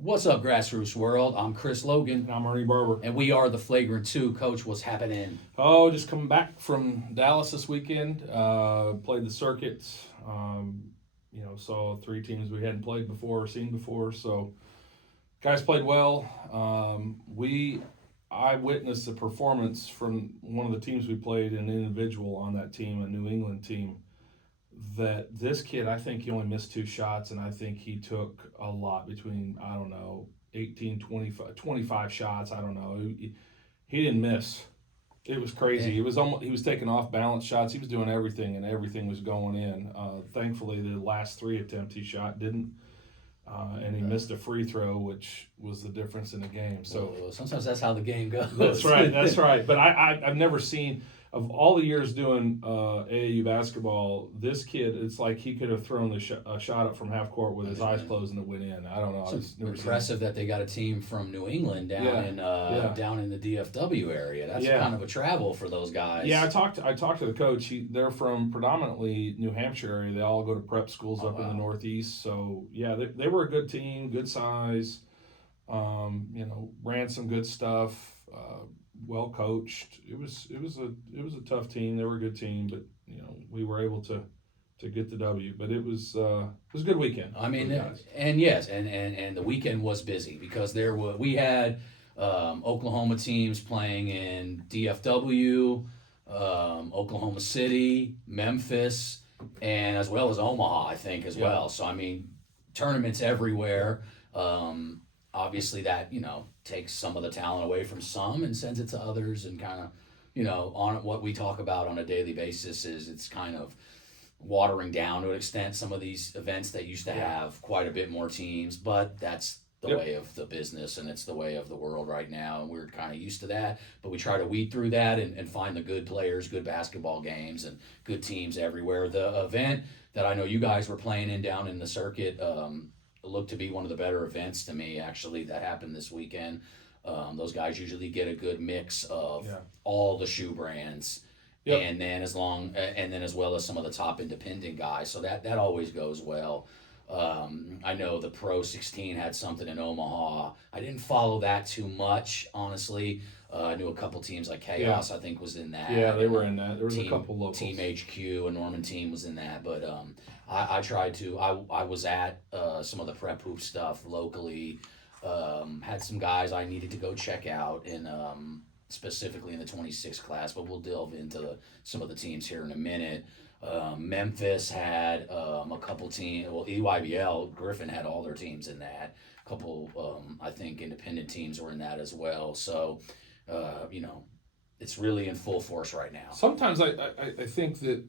What's up, Grassroots World? I'm Chris Logan, And I'm Ernie Barber. and we are the Flagrant 2. Coach, what's happening? Oh, just coming back from Dallas this weekend. Played the circuits. Saw three teams we hadn't played before or seen before. So, guys played well. I witnessed a performance from one of the teams we played, an individual on that team, a New England team. That this kid, I think he only missed two shots, and I think he took a lot between, I don't know, 18, 25 shots. I don't know. He didn't miss. It was crazy. He was taking off balance shots. He was doing everything, and everything was going in. Thankfully, the last three attempts he shot didn't, and he missed a free throw, which was the difference in the game. So sometimes that's how the game goes. that's right. That's right. But I've never seen, of all the years doing AAU basketball, this kid, it's like he could have thrown a shot up from half court with his eyes closed and it went in. I don't know. It's impressive that they got a team from New England down in the DFW area. That's kind of a travel for those guys. Yeah, I talked to the coach. They're from predominantly New Hampshire area. They all go to prep schools up in the Northeast. So yeah, they were a good team, good size. Ran some good stuff. Well coached. It was a tough team. They were a good team, but we were able to get the W. But it was a good weekend. I mean, and the weekend was busy because we had Oklahoma teams playing in DFW, Oklahoma City, Memphis, and as well as Omaha, I think as well. So I mean, tournaments everywhere. Obviously that, takes some of the talent away from some and sends it to others, and kind of, on what we talk about on a daily basis is it's kind of watering down to an extent some of these events that used to have quite a bit more teams, but that's the way of the business and it's the way of the world right now, and we're kind of used to that, but we try to weed through that and find the good players, good basketball games, and good teams everywhere. The event that I know you guys were playing in down in the circuit, looked to be one of the better events to me, actually, that happened this weekend. Those guys usually get a good mix of all the shoe brands, and then as well as some of the top independent guys. So that always goes well. I know the Pro 16 had something in Omaha. I didn't follow that too much, honestly. I knew a couple teams like Chaos, I think, was in that. Yeah, they were in that. There was a couple locals. Team HQ, a Norman team was in that. But I tried to. I was at some of the prep hoop stuff locally. Had some guys I needed to go check out, and specifically in the 26 class. But we'll delve into some of the teams here in a minute. Memphis had a couple teams. Well, EYBL, Griffin had all their teams in that. A couple, I think, independent teams were in that as well. So, it's really in full force right now. Sometimes I think that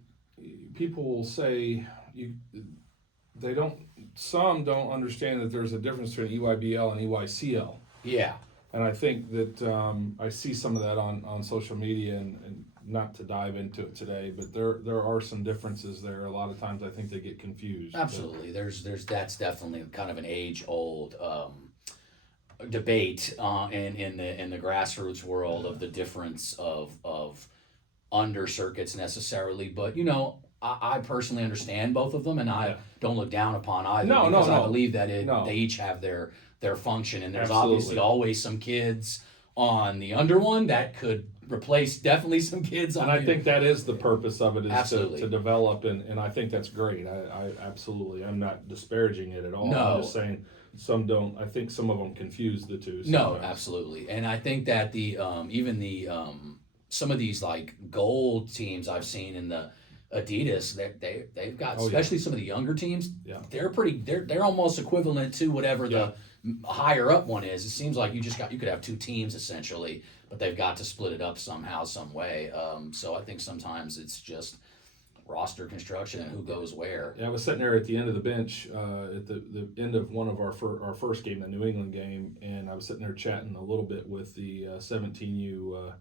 people will say some don't understand that there's a difference between EYBL and EYCL. Yeah. And I think that I see some of that on social media, and not to dive into it today, but there are some differences there. A lot of times I think they get confused. Absolutely. There's that's definitely kind of an age-old debate in the grassroots world of the difference of under circuits necessarily. But I personally understand both of them, and I don't look down upon either, because I believe that they each have their function, and there's obviously always some kids on the under one that could replace definitely some kids on. And I think that is the purpose of it, is to develop, and I think that's great. I absolutely, I'm not disparaging it at all. No. I'm just saying some don't. I think some of them confuse the two sometimes. No, absolutely. And I think that some of these like gold teams I've seen in the Adidas, they've got, especially some of the younger teams, they're almost equivalent to whatever the higher up one is. It seems like you could have two teams essentially, but they've got to split it up somehow, some way. So I think sometimes it's just roster construction and who goes where. Yeah, I was sitting there at the end of the bench at the end of one of our first game, the New England game, and I was sitting there chatting a little bit with the 17U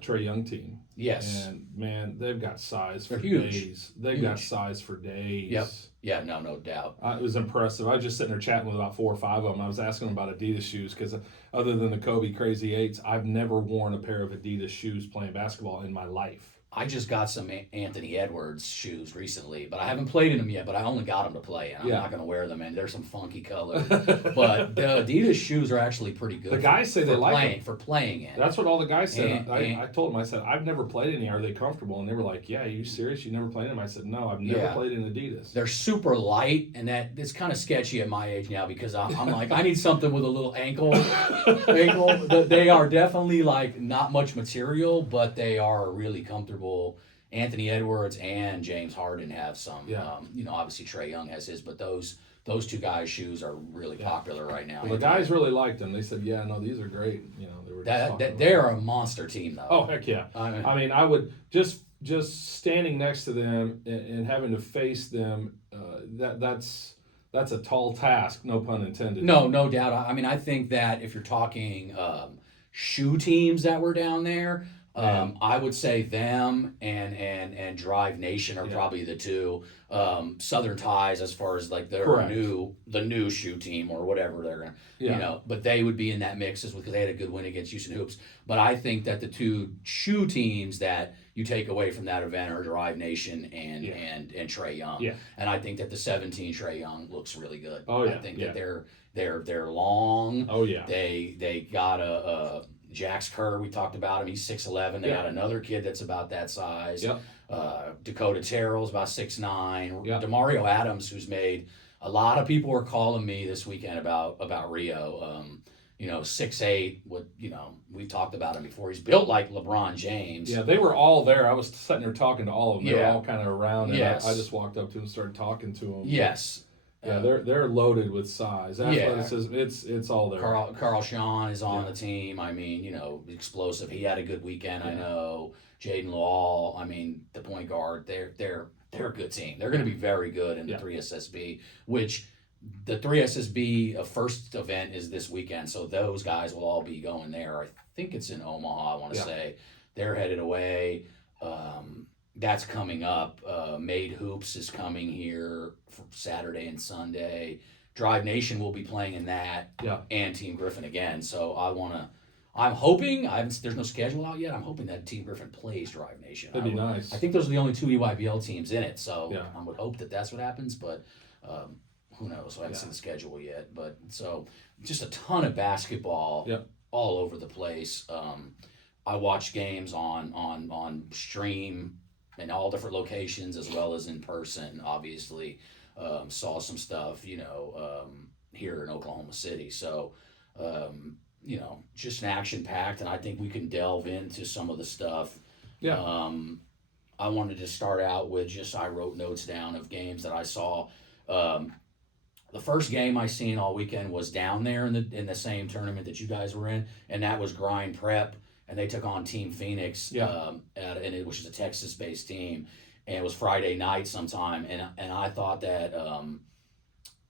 Trey Young team. Yes. And man, they've got size for huge. days. They've got size for days. Yep. Yeah, no doubt. It was impressive. I was just sitting there chatting with about 4 or 5 of them. I was asking them about Adidas shoes, because other than the Kobe Crazy 8s, I've never worn a pair of Adidas shoes playing basketball in my life. I just got some Anthony Edwards shoes recently, but I haven't played in them yet. But I only got them to play, and I'm not going to wear them. And they're some funky colors. But the Adidas shoes are actually pretty good. The guys say they like them. For playing in. That's what all the guys said. I told them, I said, I've never played any. Are they comfortable? And they were like, yeah, are you serious? You never played them? I said, no, I've never played in Adidas. They're super light, and it's kind of sketchy at my age now because I'm like, I need something with a little ankle. They are definitely like not much material, but they are really comfortable. Anthony Edwards and James Harden have some. Obviously Trae Young has his, but those two guys' shoes are really popular right now. Well, the guys really liked them. They said, "Yeah, no, these are great." They were they're a monster team, though. Oh heck yeah! I mean, I would just standing next to them and having to face them. That's a tall task, no pun intended. No doubt. I mean, I think that if you're talking shoe teams that were down there. I would say them and Drive Nation are probably the two. Southern Ties, as far as like the new shoe team or whatever they're gonna, but they would be in that mix because they had a good win against Houston Hoops. But I think that the two shoe teams that you take away from that event are Drive Nation and Trae Young. Yeah. And I think that the 17 Trae Young looks really good. Oh yeah. I think that they're long. Oh yeah. They got a Jax Kerr, we talked about him. He's 6'11". They got another kid that's about that size. Yep. Dakota Terrell's about 6'9". Yep. Demario Adams, who's made a lot of people were calling me this weekend about Rio. 6'8". We talked about him before. He's built like LeBron James. Yeah, they were all there. I was sitting there talking to all of them. They were all kind of around, and yes. I just walked up to them and started talking to them. Yes. Yeah, they're loaded with size. Athleticism, it's all there. Carl Sean is on the team. I mean, explosive. He had a good weekend. I know. Jaden Lawal. I mean, the point guard. They're a good team. They're going to be very good in the 3SSB, which the 3SSB first event is this weekend. So those guys will all be going there. I think it's in Omaha. I want to say they're headed away. That's coming up. Made Hoops is coming here for Saturday and Sunday. Drive Nation will be playing in that, and Team Griffin again. So I'm hoping. There's no schedule out yet. I'm hoping that Team Griffin plays Drive Nation. That'd be nice. I think those are the only two EYBL teams in it. So I would hope that that's what happens. But who knows? I haven't seen the schedule yet. But so just a ton of basketball all over the place. I watch games on stream. In all different locations as well as in person, obviously. Saw some stuff, here in Oklahoma City. So, just an action-packed, and I think we can delve into some of the stuff. Yeah. I wanted to start out with I wrote notes down of games that I saw. The first game I seen all weekend was down there in the same tournament that you guys were in, and that was Grind Prep. And they took on Team Phoenix, which is a Texas-based team, and it was Friday night sometime. And I thought that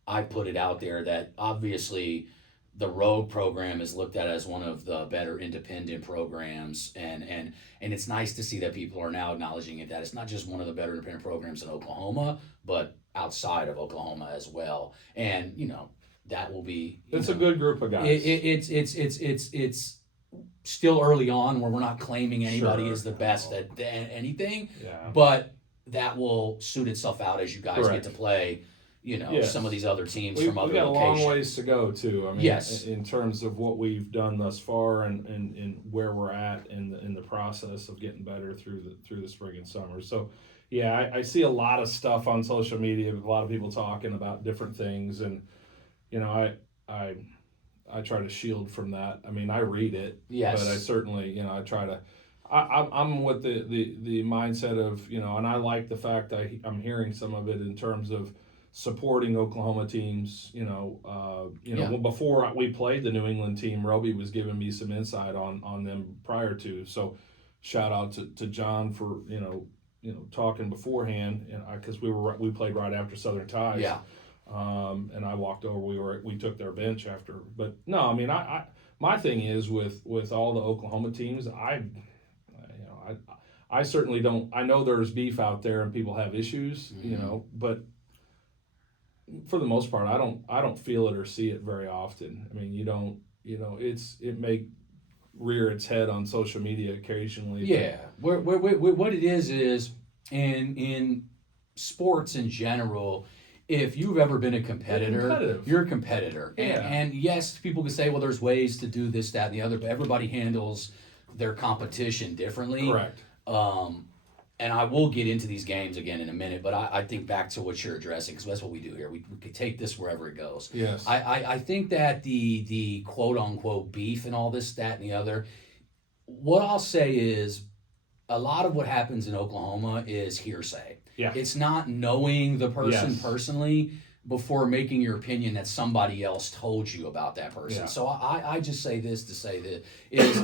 I put it out there that obviously the Rogue program is looked at as one of the better independent programs, and it's nice to see that people are now acknowledging it, that it's not just one of the better independent programs in Oklahoma, but outside of Oklahoma as well. And that will be. It's a good group of guys. It's still early on where we're not claiming anybody is the best at anything, but that will suit itself out as you guys get to play, some of these other teams from other locations. We've got a long ways to go too. I mean, in terms of what we've done thus far and where we're at in the process of getting better through the spring and summer. So, I see a lot of stuff on social media with a lot of people talking about different things, and I try to shield from that. I mean, I read it, but I certainly, I try to. I'm with the mindset of, and I like the fact that I'm hearing some of it in terms of supporting Oklahoma teams. Well, before we played the New England team, Roby was giving me some insight on them prior to. So, shout out to John for talking beforehand, because we played right after Southern Ties. Yeah. And I walked over. We took their bench after. But no, I mean, my thing is with all the Oklahoma teams, I certainly don't. I know there's beef out there and people have issues, but for the most part, I don't feel it or see it very often. I mean, you don't. rear its head on social media occasionally. Yeah, what it is in sports in general, if you've ever been a competitor, you're a competitor. Yeah. And yes, people can say, well, there's ways to do this, that, and the other, but everybody handles their competition differently. Correct. And I will get into these games again in a minute, but I think back to what you're addressing, because that's what we do here. We could take this wherever it goes. Yes. I think that the quote-unquote beef and all this, that, and the other, what I'll say is a lot of what happens in Oklahoma is hearsay. Yeah. It's not knowing the person Yes. personally before making your opinion that somebody else told you about that person. Yeah. So I just say this to say that is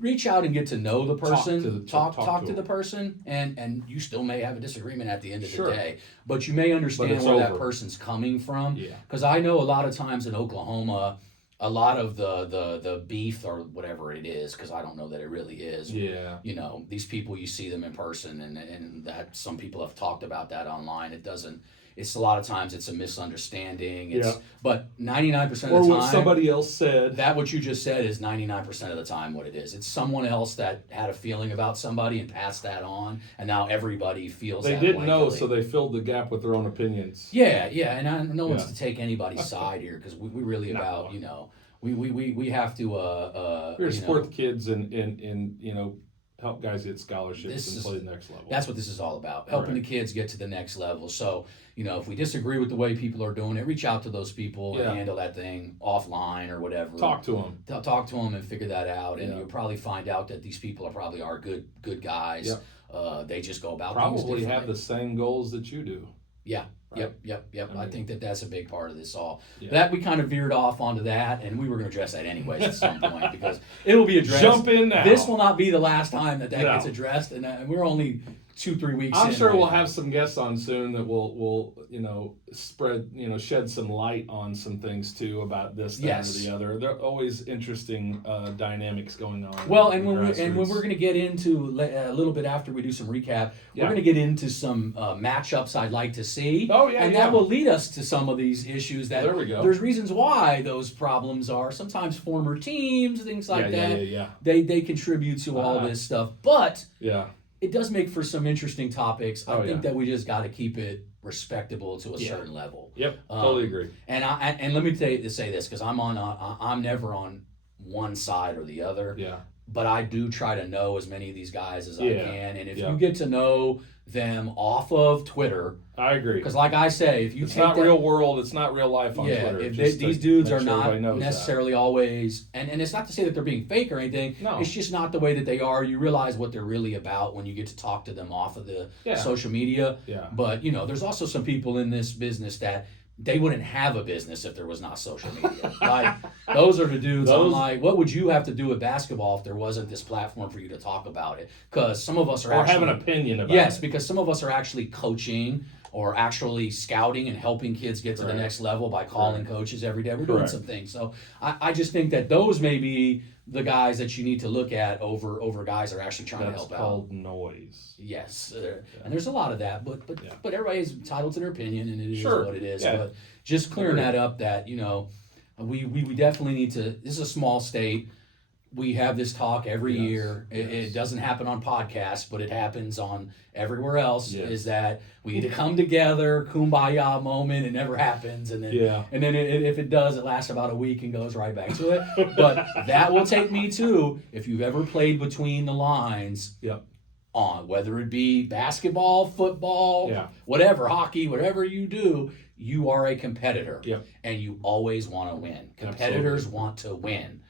reach out and get to know the person, talk to the person, and you still may have a disagreement at the end of the day, but you may understand where that person's coming from. Yeah. Because I know a lot of times in Oklahoma, a lot of the beef or whatever it is, because I don't know that it really is. Yeah. You know, these people, you see them in person, and that some people have talked about that online. It doesn't. It's a lot of times it's a misunderstanding. But 99% of the time, or what somebody else said. That what you just said is 99% of the time what it is. It's someone else that had a feeling about somebody and passed that on, and now everybody feels they that didn't know, blankly. so they filled the gap with their own opinions. Yeah, and no one's to take anybody's side here, because we really about, you know, we have to We're support the kids and help guys get scholarships and play the next level. That's what this is all about, helping the kids get to the next level. So, you know, if we disagree with the way people are doing it, reach out to those people and handle that thing offline or whatever. Talk to them. Talk to them and figure that out. And you'll probably find out that these people are good guys. They just go about things probably have the same goals that you do. Yeah. Right. Yep. I think that's a big part of this all. That we kind of veered off onto that, and we were going to address that anyways at some point, because it will be addressed. Jump in now. This will not be the last time that gets addressed, and we're only 2-3 weeks in. I'm sure we'll have some guests on soon that will spread, shed some light on some things too about this, that, or the other. There are always interesting dynamics going on. Well, and when we're going to get into a little bit after we do some recap, we're going to get into some matchups I'd like to see. Oh yeah, and that will lead us to some of these issues that there we go. There's reasons why those problems are sometimes former teams, things like that. Yeah. They contribute to all this stuff, but yeah. It does make for some interesting topics. I think that we just got to keep it respectable to a certain level. Yep, totally agree. And let me say this, because I'm never on one side or the other. Yeah. But I do try to know as many of these guys as I can, and if you Yeah. get to know them off of Twitter, I agree. because like I say, if you it's take not that, real world, it's not real life on Twitter. if just these dudes make are sure not everybody knows necessarily always, and it's not to say that they're being fake or anything. No. It's just not the way that they are. You realize what they're really about when you get to talk to them off of the social media. Yeah. But there's also some people in this business that they wouldn't have a business if there was not social media. Like, those are the dudes. I'm like, what would you have to do with basketball if there wasn't this platform for you to talk about it? Because some of us are have an opinion about it. Yes, because some of us are actually coaching or actually scouting and helping kids get to the next level by calling coaches every day. We're doing some things. So I just think that those may be the guys that you need to look at over guys that are actually trying to help out. That's called noise. Yes, and there's a lot of that, but everybody is entitled to their opinion, and it is what it is. Yeah. But just clearing that up, that we definitely need to. This is a small state. We have this talk every year. It doesn't happen on podcasts, but it happens on everywhere else. Yes. Is that we need to come together, kumbaya moment. It never happens, and then if it does, it lasts about a week and goes right back to it. But that will take me to, if you've ever played between the lines. On whether it be basketball, football, whatever, hockey, whatever you do, you are a competitor, and you always want to win. Competitors want to win.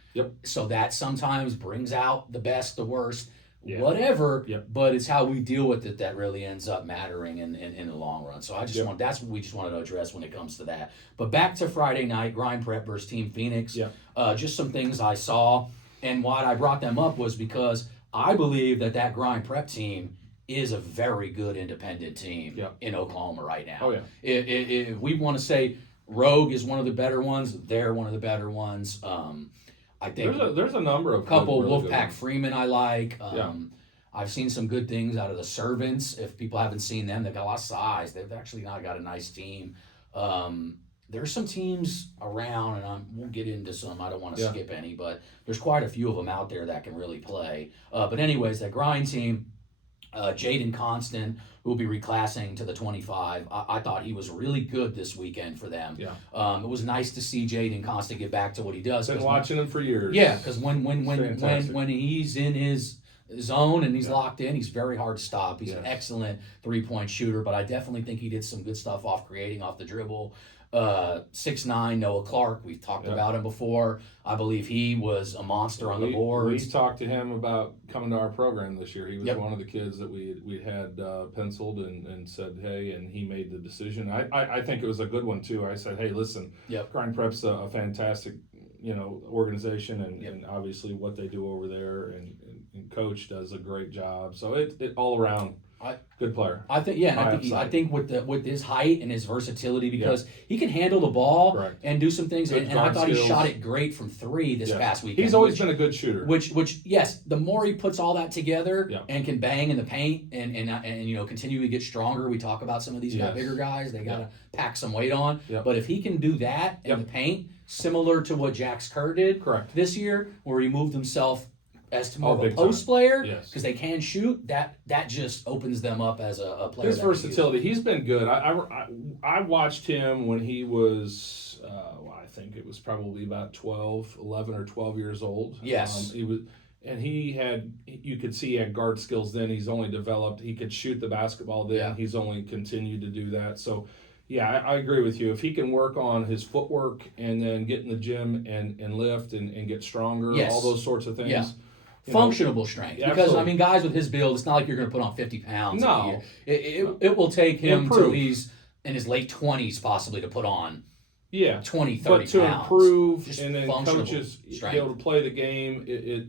So that sometimes brings out the best, the worst, whatever. But it's how we deal with it that really ends up mattering in the long run. So I just that's what we just wanted to address when it comes to that. But back to Friday night, Grind Prep versus Team Phoenix. Just some things I saw, and why I brought them up was because I believe that Grind Prep team is a very good independent team in Oklahoma right now. If we want to say Rogue is one of the better ones, they're one of the better ones. I think there's a number of couple Wolfpack Freeman I like. I've seen some good things out of the Servants. If people haven't seen them, they've got a lot of size. They've actually not got a nice team. there's some teams around, and we'll get into some. I don't want to Yeah. skip any, but there's quite a few of them out there that can really play. But anyways, that grind team, Jaden Constant, who will be reclassing to the 25. I thought he was really good this weekend for them. Yeah. It was nice to see Jaden Constant get back to what he does. Been watching him for years. Yeah, because when Fantastic. he's in his zone and he's Yeah. locked in, he's very hard to stop. He's an Yes. excellent 3-point shooter, but I definitely think he did some good stuff off creating off the dribble. 6'9" Noah Clark, we've talked Yeah. about him before. I believe he was a monster on the boards. We talked to him about coming to our program this year. He was Yep. one of the kids that we had penciled and said, hey, and he made the decision. I think it was a good one, too. I said, hey, listen, Yep. Grind Prep's a fantastic, organization, and, Yep. and obviously what they do over there, and Coach does a great job. So it all around, good player. I think, yeah, and High I think upside. with his height and his versatility, because he can handle the ball Correct. and do some things. Good And I guard thought he skills. shot it great from 3 this Yes. past weekend. He's always been a good shooter. Which yes, the more he puts all that together Yeah. and can bang in the paint and continue to get stronger. We talk about some of these Yes. bigger guys; they gotta pack some weight on. Yep. But if he can do that in Yep. the paint, similar to what Jax Kerr did Correct. this year, where he moved himself as to more of a big time. post player, Yes. because they can shoot, that just opens them up as a player. His that can use. versatility, he's been good. I watched him when he was, I think it was probably about 11 or 12 years old. Yes. He was, and you could see he had guard skills then. He's only developed. He could shoot the basketball then. Yeah. He's only continued to do that. So, yeah, I agree with you. If he can work on his footwork and then get in the gym and lift and get stronger, Yes. all those sorts of things. Yeah. you know, Functional strength, Yeah, because absolutely. guys with his build, it's not like you're going to put on 50 pounds. in a No. year. It will take him Improve. till he's in his late 20s possibly to put on Yeah. 20, 30 But to pounds. improve Just and then functional coaches be strength. able to play the game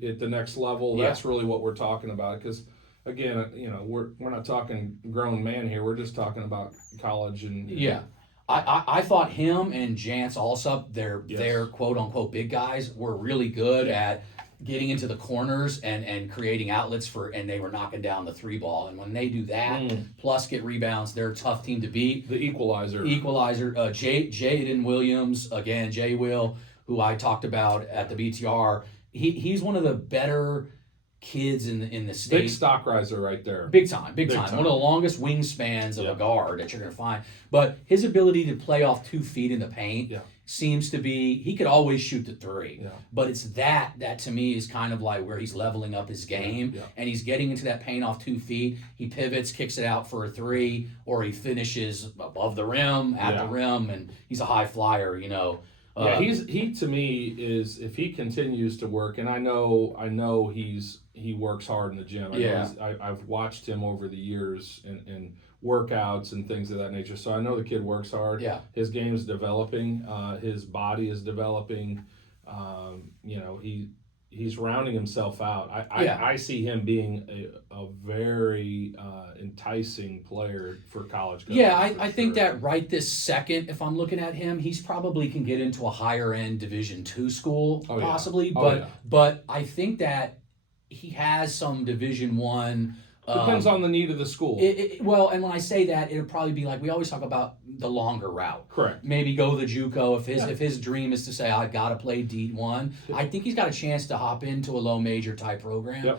at the next level, Yeah. that's really what we're talking about. Because, again, we're not talking grown man here. We're just talking about college and Yeah. I thought him and Jance Alsop, their quote unquote big guys, were really good at getting into the corners and creating outlets and they were knocking down the 3 ball. And when they do that, plus get rebounds, they're a tough team to beat. the equalizer. Jaden Williams, again, Jay Will, who I talked about at the BTR, he's one of the better kids in the state. Big stock riser right there. Big time. Big One time. of the longest wingspans of Yeah. a guard that you're going to find. But his ability to play off 2 feet in the paint Yeah. seems to be, he could always shoot the 3. Yeah. But it's that to me is kind of like where he's leveling up his game. Yeah. And he's getting into that paint off 2 feet. He pivots, kicks it out for a 3, or he finishes above the rim, at the rim, and he's a high flyer, Yeah, he to me is, if he continues to work, and I know he works hard in the gym. I've watched him over the years in workouts and things of that nature. So I know the kid works hard. Yeah. His game is developing. His body is developing. He's rounding himself out. I see him being a very enticing player for college coaches. Yeah, for I think sure. that right this second, if I'm looking at him, he's probably can get into a higher end Division II school, Oh, yeah. possibly. Oh, but yeah. but I think that he has some Division I. Depends on the need of the school. Well, and when I say that, it'll probably be like we always talk about the longer route. Correct. Maybe go the JUCO if his dream is to say I got to play D1. I think he's got a chance to hop into a low major type program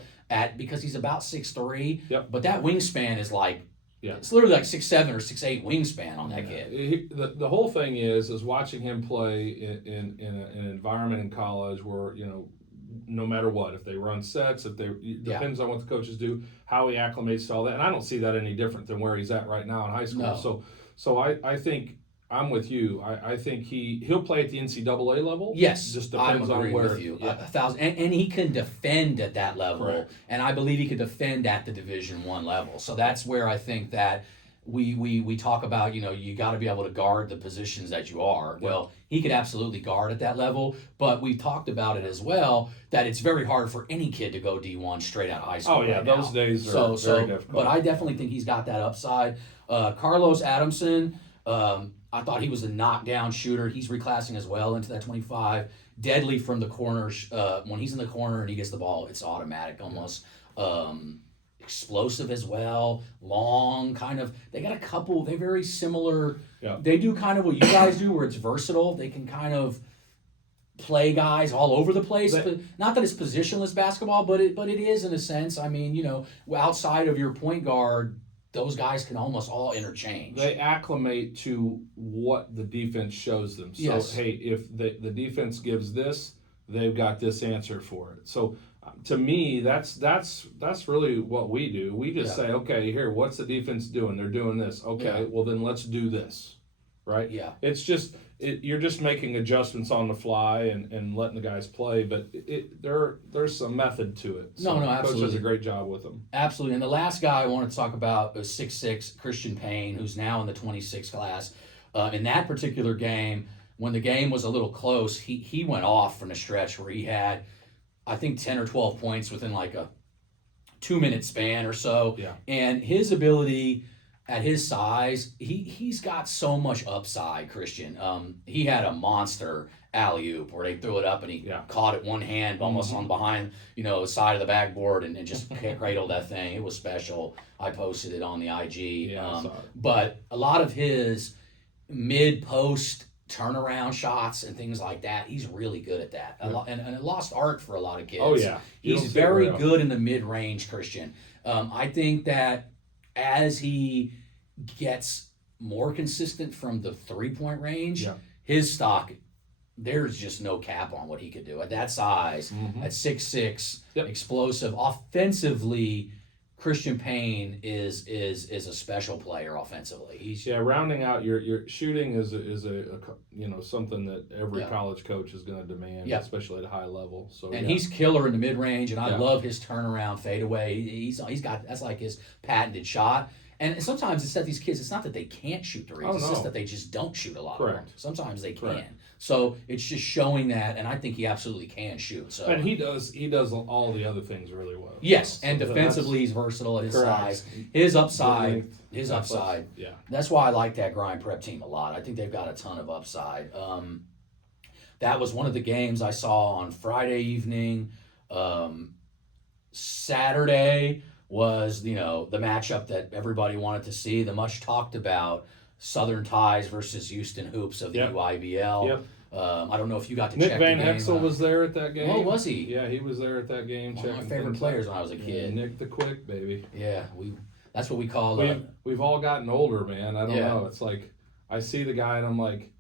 because he's about 6'3". Yep. But that wingspan is like Yeah. it's literally like 6'7" or 6'8" wingspan on that kid. The whole thing is watching him play in an environment in college where no matter what, if they run sets, depends on what the coaches do, how he acclimates to all that, and I don't see that any different than where he's at right now in high school. No. So I think I'm with you. I think he'll play at the NCAA level. Yes, just depends I'm on agreeing where. with you. Yeah. 1,000, and he can defend at that level, Correct. and I believe he could defend at the Division I level. So that's where I think that we talk about you got to be able to guard the positions that you are. Well, he could absolutely guard at that level, but we've talked about it as well that it's very hard for any kid to go D1 straight out of high school. Oh yeah, right those now. days are very difficult. But I definitely think he's got that upside. Carlos Adamson, I thought he was a knockdown shooter. He's reclassing as well into that 25. Deadly from the corner. When he's in the corner and he gets the ball, it's automatic almost. explosive as well, long kind of. They got a couple. They're very similar. Yeah. They do kind of what you guys do, where it's versatile. They can kind of play guys all over the place. But not that it's positionless basketball, but it is in a sense. I mean, outside of your point guard, those guys can almost all interchange. They acclimate to what the defense shows them. So, Yes. hey, if the defense gives this, they've got this answer for it. So, to me, that's really what we do. We just say, okay, here, what's the defense doing? They're doing this. Okay, well then let's do this, right? Yeah. It's just you're just making adjustments on the fly and letting the guys play, but there's some method to it. So No, Coach absolutely. does a great job with them. Absolutely. And the last guy I wanted to talk about was 6'6" Christian Payne, who's now in the 26 class. In that particular game, when the game was a little close, he went off from the stretch where he had, I think, 10 or 12 points within like a 2-minute span or so. Yeah. And his ability at his size, he's got so much upside, Christian. He had a monster alley-oop where they threw it up and he caught it one hand almost on behind, the side of the backboard and just cradled that thing. It was special. I posted it on the IG. Yeah, I saw it. But a lot of his mid-post turnaround shots and things like that, he's really good at that. And it lost art for a lot of kids. Oh, yeah. He's very good in the mid-range, Christian. I think that as he gets more consistent from the three-point range, his stock, there's just no cap on what he could do. At that size, at 6'6", explosive, offensively, Christian Payne is a special player offensively. He's rounding out your shooting is something that every college coach is going to demand, especially at a high level. So he's killer in the mid range, and I love his turnaround fadeaway. He's got, that's like his patented shot. And sometimes it's that these kids, it's not that they can't shoot threes, it's just that they just don't shoot a lot of them. Sometimes they can. So it's just showing that, and I think he absolutely can shoot. So and he does all the other things really well. Yes, and defensively he's versatile at his size. His upside. Yeah. That's why I like that grind prep team a lot. I think they've got a ton of upside. That was one of the games I saw on Friday evening. Saturday was, the matchup that everybody wanted to see, the much talked about Southern Ties versus Houston Hoops of the UIBL. Yep. I don't know if you got to Nick check Van the game. Hexel was there at that game. Oh, was he? Yeah, he was there at that game. One of my favorite players when I was a kid. Nick the Quick, baby. Yeah, that's what we call we've all gotten older, man. I don't know. It's like I see the guy and I'm like,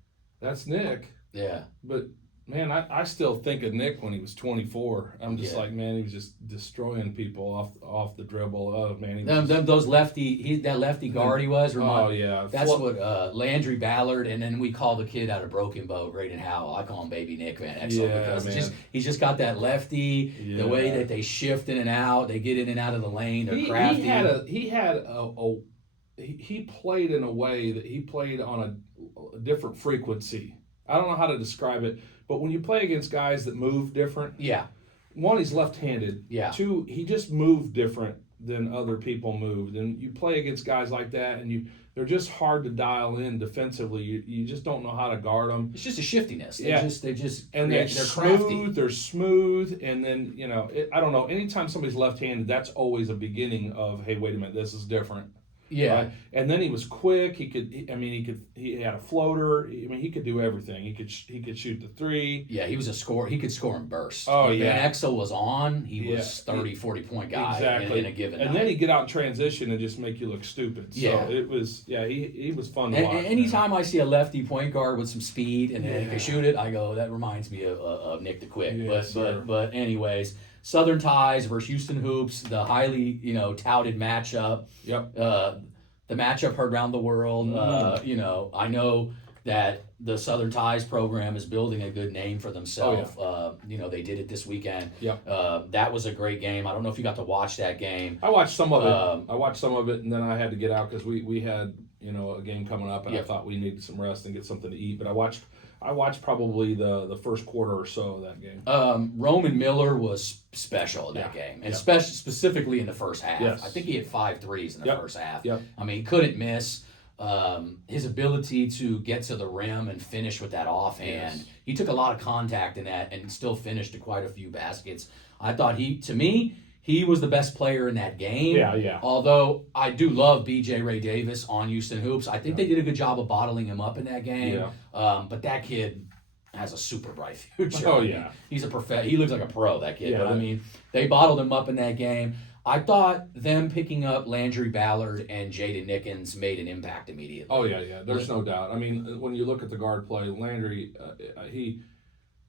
that's Nick. Yeah. But man, I still think of Nick when he was 24. I'm just like, man, he was just destroying people off the dribble. Oh man, that lefty guard he was. That's what what Landry Ballard, and then we call the kid out of Broken Bow, Graydon Howell. I call him Baby Nick Van Exel because he's just got that lefty. Yeah. The way that they shift in and out, they get in and out of the lane. They're crafty. He played in a way that he played on a different frequency. I don't know how to describe it, but when you play against guys that move different, one, he's left-handed. Yeah. Two, he just moved different than other people moved, and you play against guys like that, and they're just hard to dial in defensively. You just don't know how to guard them. It's just a shiftiness. They're crafty. They're smooth, and then I don't know. Anytime somebody's left-handed, that's always a beginning of, hey, wait a minute, this is different. Yeah, right? And then he was quick. He had a floater. He could do everything. He could shoot the three. Yeah, he was a scorer. He could score in bursts. Oh, when yeah. Van Exel was on, he was 30, 40-point guy in a given night. And then he'd get out in transition and just make you look stupid. So it was, he was fun to watch. Anytime I see a lefty point guard with some speed and then he can shoot it, I go, that reminds me of Nick the Quick. But anyways, Southern Ties versus Houston Hoops, the highly touted matchup. Yep. The matchup heard around the world. I know that the Southern Ties program is building a good name for themselves. Oh, yeah. They did it this weekend. Yep. That was a great game. I don't know if you got to watch that game. I watched some of it. And then I had to get out because we had a game coming up, and I thought we needed some rest and get something to eat. But I watched probably the first quarter or so of that game. Roman Miller was special in that game, and specifically in the first half. Yes. I think he had 5 threes in the first half. Yep. I mean, he couldn't miss. His ability to get to the rim and finish with that offhand. Yes. He took a lot of contact in that and still finished quite a few baskets. I thought he was the best player in that game. Yeah. Although I do love B.J. Ray Davis on Houston Hoops. I think they did a good job of bottling him up in that game. But that kid has a super bright future. Oh, I mean, he's he looks like a pro, that kid. But I mean, they bottled him up in that game. I thought them picking up Landry Ballard and Jaden Nickens made an impact immediately. Oh, yeah. There's no doubt. I mean, when you look at the guard play, Landry,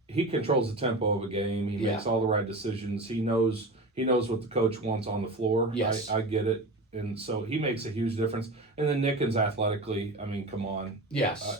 he controls the tempo of a game. He makes all the right decisions. He knows what the coach wants on the floor. Yes. I get it. And so he makes a huge difference. And then Nickens athletically, I mean, come on. Yes.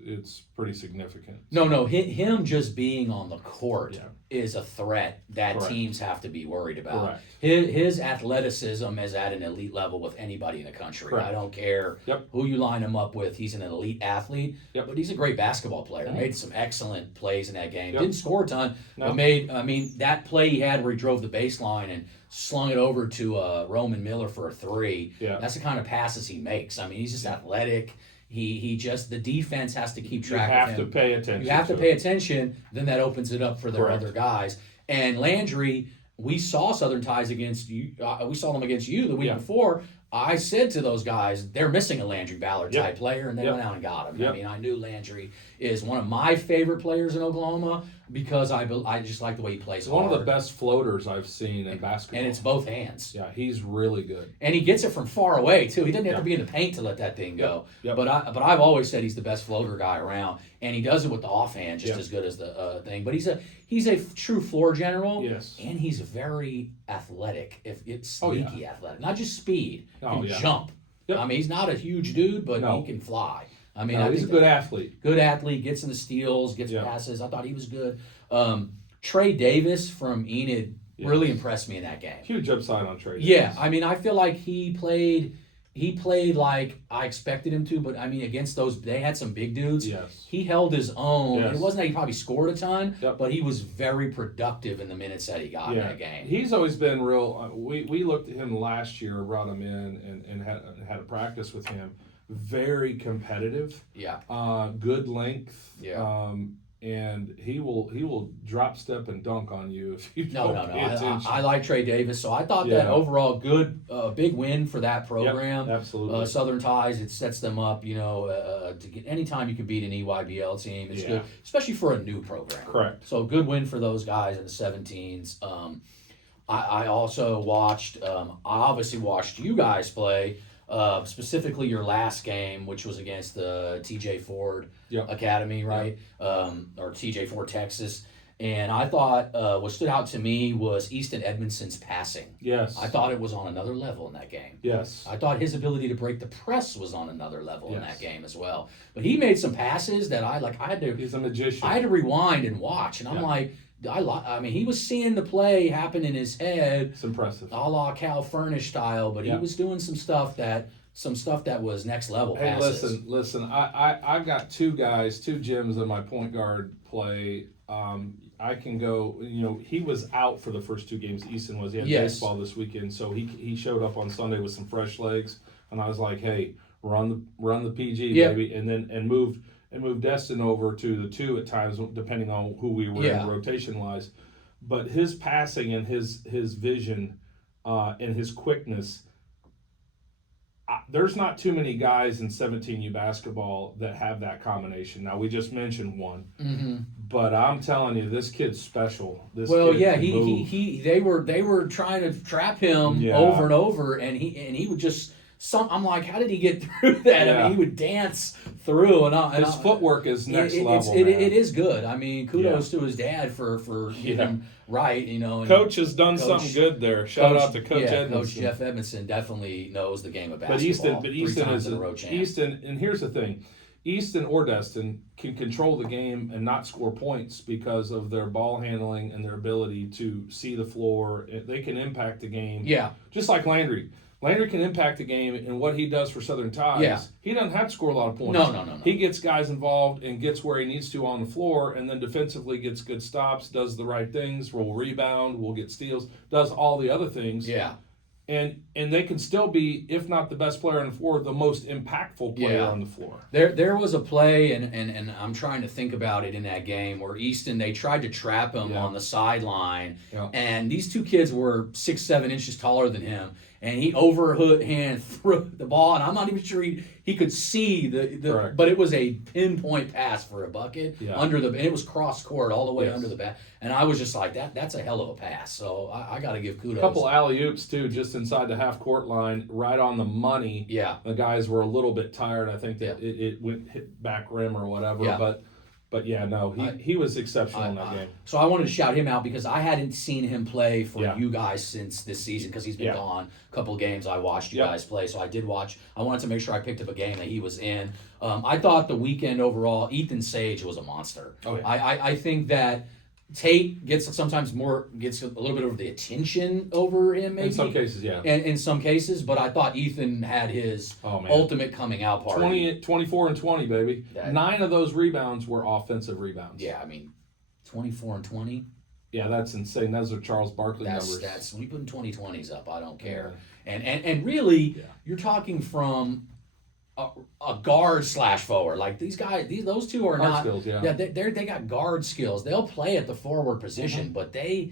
It's pretty significant. No, him just being on the court is a threat that teams have to be worried about. Correct. His athleticism is at an elite level with anybody in the country. Correct. I don't care who you line him up with. He's an elite athlete, but he's a great basketball player. Made some excellent plays in that game. Didn't score a ton, but that play he had where he drove the baseline and slung it over to Roman Miller for a three. That's the kind of passes he makes. I mean, he's just athletic. He just, the defense has to keep track of him. You have to pay attention. You have to pay attention, then that opens it up for their other guys. And Landry, we saw Southern Ties against you. We saw them against you the week before. I said to those guys, they're missing a Landry Ballard type player, and they went out and got him. I mean, I knew Landry is one of my favorite players in Oklahoma because I just like the way he plays. One of the best floaters I've seen in basketball. And it's both hands. Yeah, he's really good. And he gets it from far away, too. He doesn't have to be in the paint to let that thing go. But I've always said he's the best floater guy around, and he does it with the offhand just as good as the thing. But he's a true floor general. Yes. And he's very athletic. If it's sneaky athletic, not just speed. Jump. I mean, he's not a huge dude, but he can fly. I mean, he's a good athlete. Good athlete, gets in the steals, gets passes. I thought he was good. Trey Davis from Enid really impressed me in that game. Huge upside on Trey Davis. Yeah, I mean, I feel like he played like I expected him to, but I mean, against those, they had some big dudes. Yes. He held his own. Yes. It wasn't that he probably scored a ton, but he was very productive in the minutes that he got in that game. He's always been real. We looked at him last year, brought him in, and had a practice with him. Very competitive. Yeah. Good length. Yeah. And he will drop step and dunk on you if you don't pay attention. I like Trey Davis, so I thought that overall good, big win for that program. Yep, absolutely. Southern Ties, it sets them up, to get anytime you can beat an EYBL team, it's good, especially for a new program. Correct. So good win for those guys in the 17s. I also watched, I obviously watched you guys play. Specifically your last game, which was against the TJ Ford Academy, right? Or TJ Ford, Texas. And I thought what stood out to me was Easton Edmondson's passing. Yes. I thought it was on another level in that game. Yes. I thought his ability to break the press was on another level in that game as well. But he made some passes that He's a magician. I had to rewind and watch, and I'm like, I mean, he was seeing the play happen in his head. It's impressive. A la Cal Furnish style, but he was doing some stuff that was next level passes. Hey, listen. I got two gyms in my point guard play. I can go. He was out for the first two games. Easton was. He had baseball this weekend, so he showed up on Sunday with some fresh legs, and I was like, hey, run the PG, baby, and moved Destin over to the 2 at times, depending on who we were in rotation-wise. But his passing and his vision and his quickness, there's not too many guys in 17U basketball that have that combination. Now, we just mentioned one, but I'm telling you, this kid's special. They were trying to trap him over and over, and he would just... I'm like, how did he get through that? I mean, he would dance through, and his footwork is next level. It is good. I mean, kudos to his dad for getting him right. And Coach has done something good there. Shout out to Coach Edmondson. Coach Jeff Edmondson definitely knows the game of basketball. But Easton is Easton, and here's the thing: Easton or Destin can control the game and not score points because of their ball handling and their ability to see the floor. They can impact the game. Yeah, just like Landry. Landry can impact the game, and what he does for Southern Ties, he doesn't have to score a lot of points. No. He gets guys involved and gets where he needs to on the floor, and then defensively gets good stops, does the right things, will rebound, will get steals, does all the other things. Yeah. and they can still be, if not the best player on the floor, the most impactful player on the floor. There was a play, and I'm trying to think about it in that game where Easton, they tried to trap him on the sideline, and these two kids were 6-7 inches taller than him, and he overhand threw the ball, and I'm not even sure he could see the but it was a pinpoint pass for a bucket under the, and it was cross court all the way under the bat, and I was just like, that's a hell of a pass. So I got to give kudos. A couple alley oops too, just inside the half court line, right on the money. Yeah, the guys were a little bit tired. I think that it went hit back rim or whatever, But yeah, no, he was exceptional in that game. So I wanted to shout him out because I hadn't seen him play for you guys since this season because he's been gone. A couple of games I watched you guys play, so I did watch. I wanted to make sure I picked up a game that he was in. I thought the weekend overall, Ethan Sage was a monster. Oh, yeah. I think that Tate gets a little bit of the attention over him, maybe. In some cases, yeah. And in some cases, but I thought Ethan had his ultimate coming out party. 24 and 20, baby. 9 of those rebounds were offensive rebounds. Yeah, I mean, 24 and 20. Yeah, that's insane. Those are Charles Barkley numbers. That's when you put 2020s up, I don't care. And really, you're talking from a guard / forward. Like these guys, those two are guard not skills, they got guard skills. They'll play at the forward position, but they're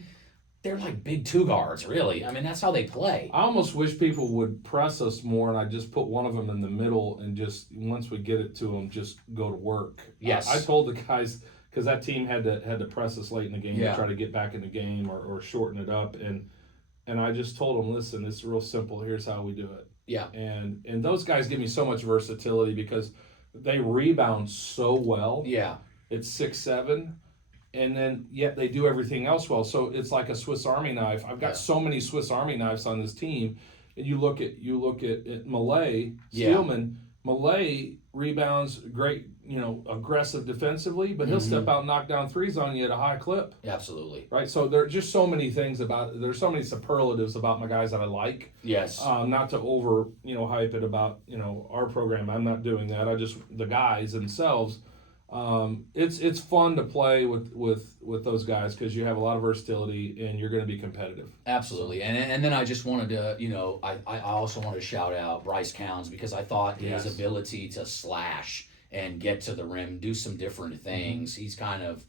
like big two guards, really. I mean, that's how they play. I almost wish people would press us more, and I just put one of them in the middle, and just once we get it to them, just go to work. Yes, I told the guys, because that team had to press us late in the game to try to get back in the game or shorten it up, and I just told them, listen, it's real simple. Here's how we do it. Yeah. And those guys give me so much versatility because they rebound so well. Yeah. It's 6'7", and then yet they do everything else well. So it's like a Swiss Army knife. I've got so many Swiss Army knives on this team. And you look at Malay, Steelman. Malay rebounds great, aggressive defensively, but he'll step out and knock down threes on you at a high clip. Absolutely. Right? So there are just so many things there's so many superlatives about my guys that I like. Yes. Not to over, hype it about, our program. I'm not doing that. The guys themselves. It's fun to play with those guys because you have a lot of versatility and you're going to be competitive. Absolutely, and then I just wanted to, I also wanted to shout out Bryce Counts because I thought his ability to slash and get to the rim, do some different things. He's kind of,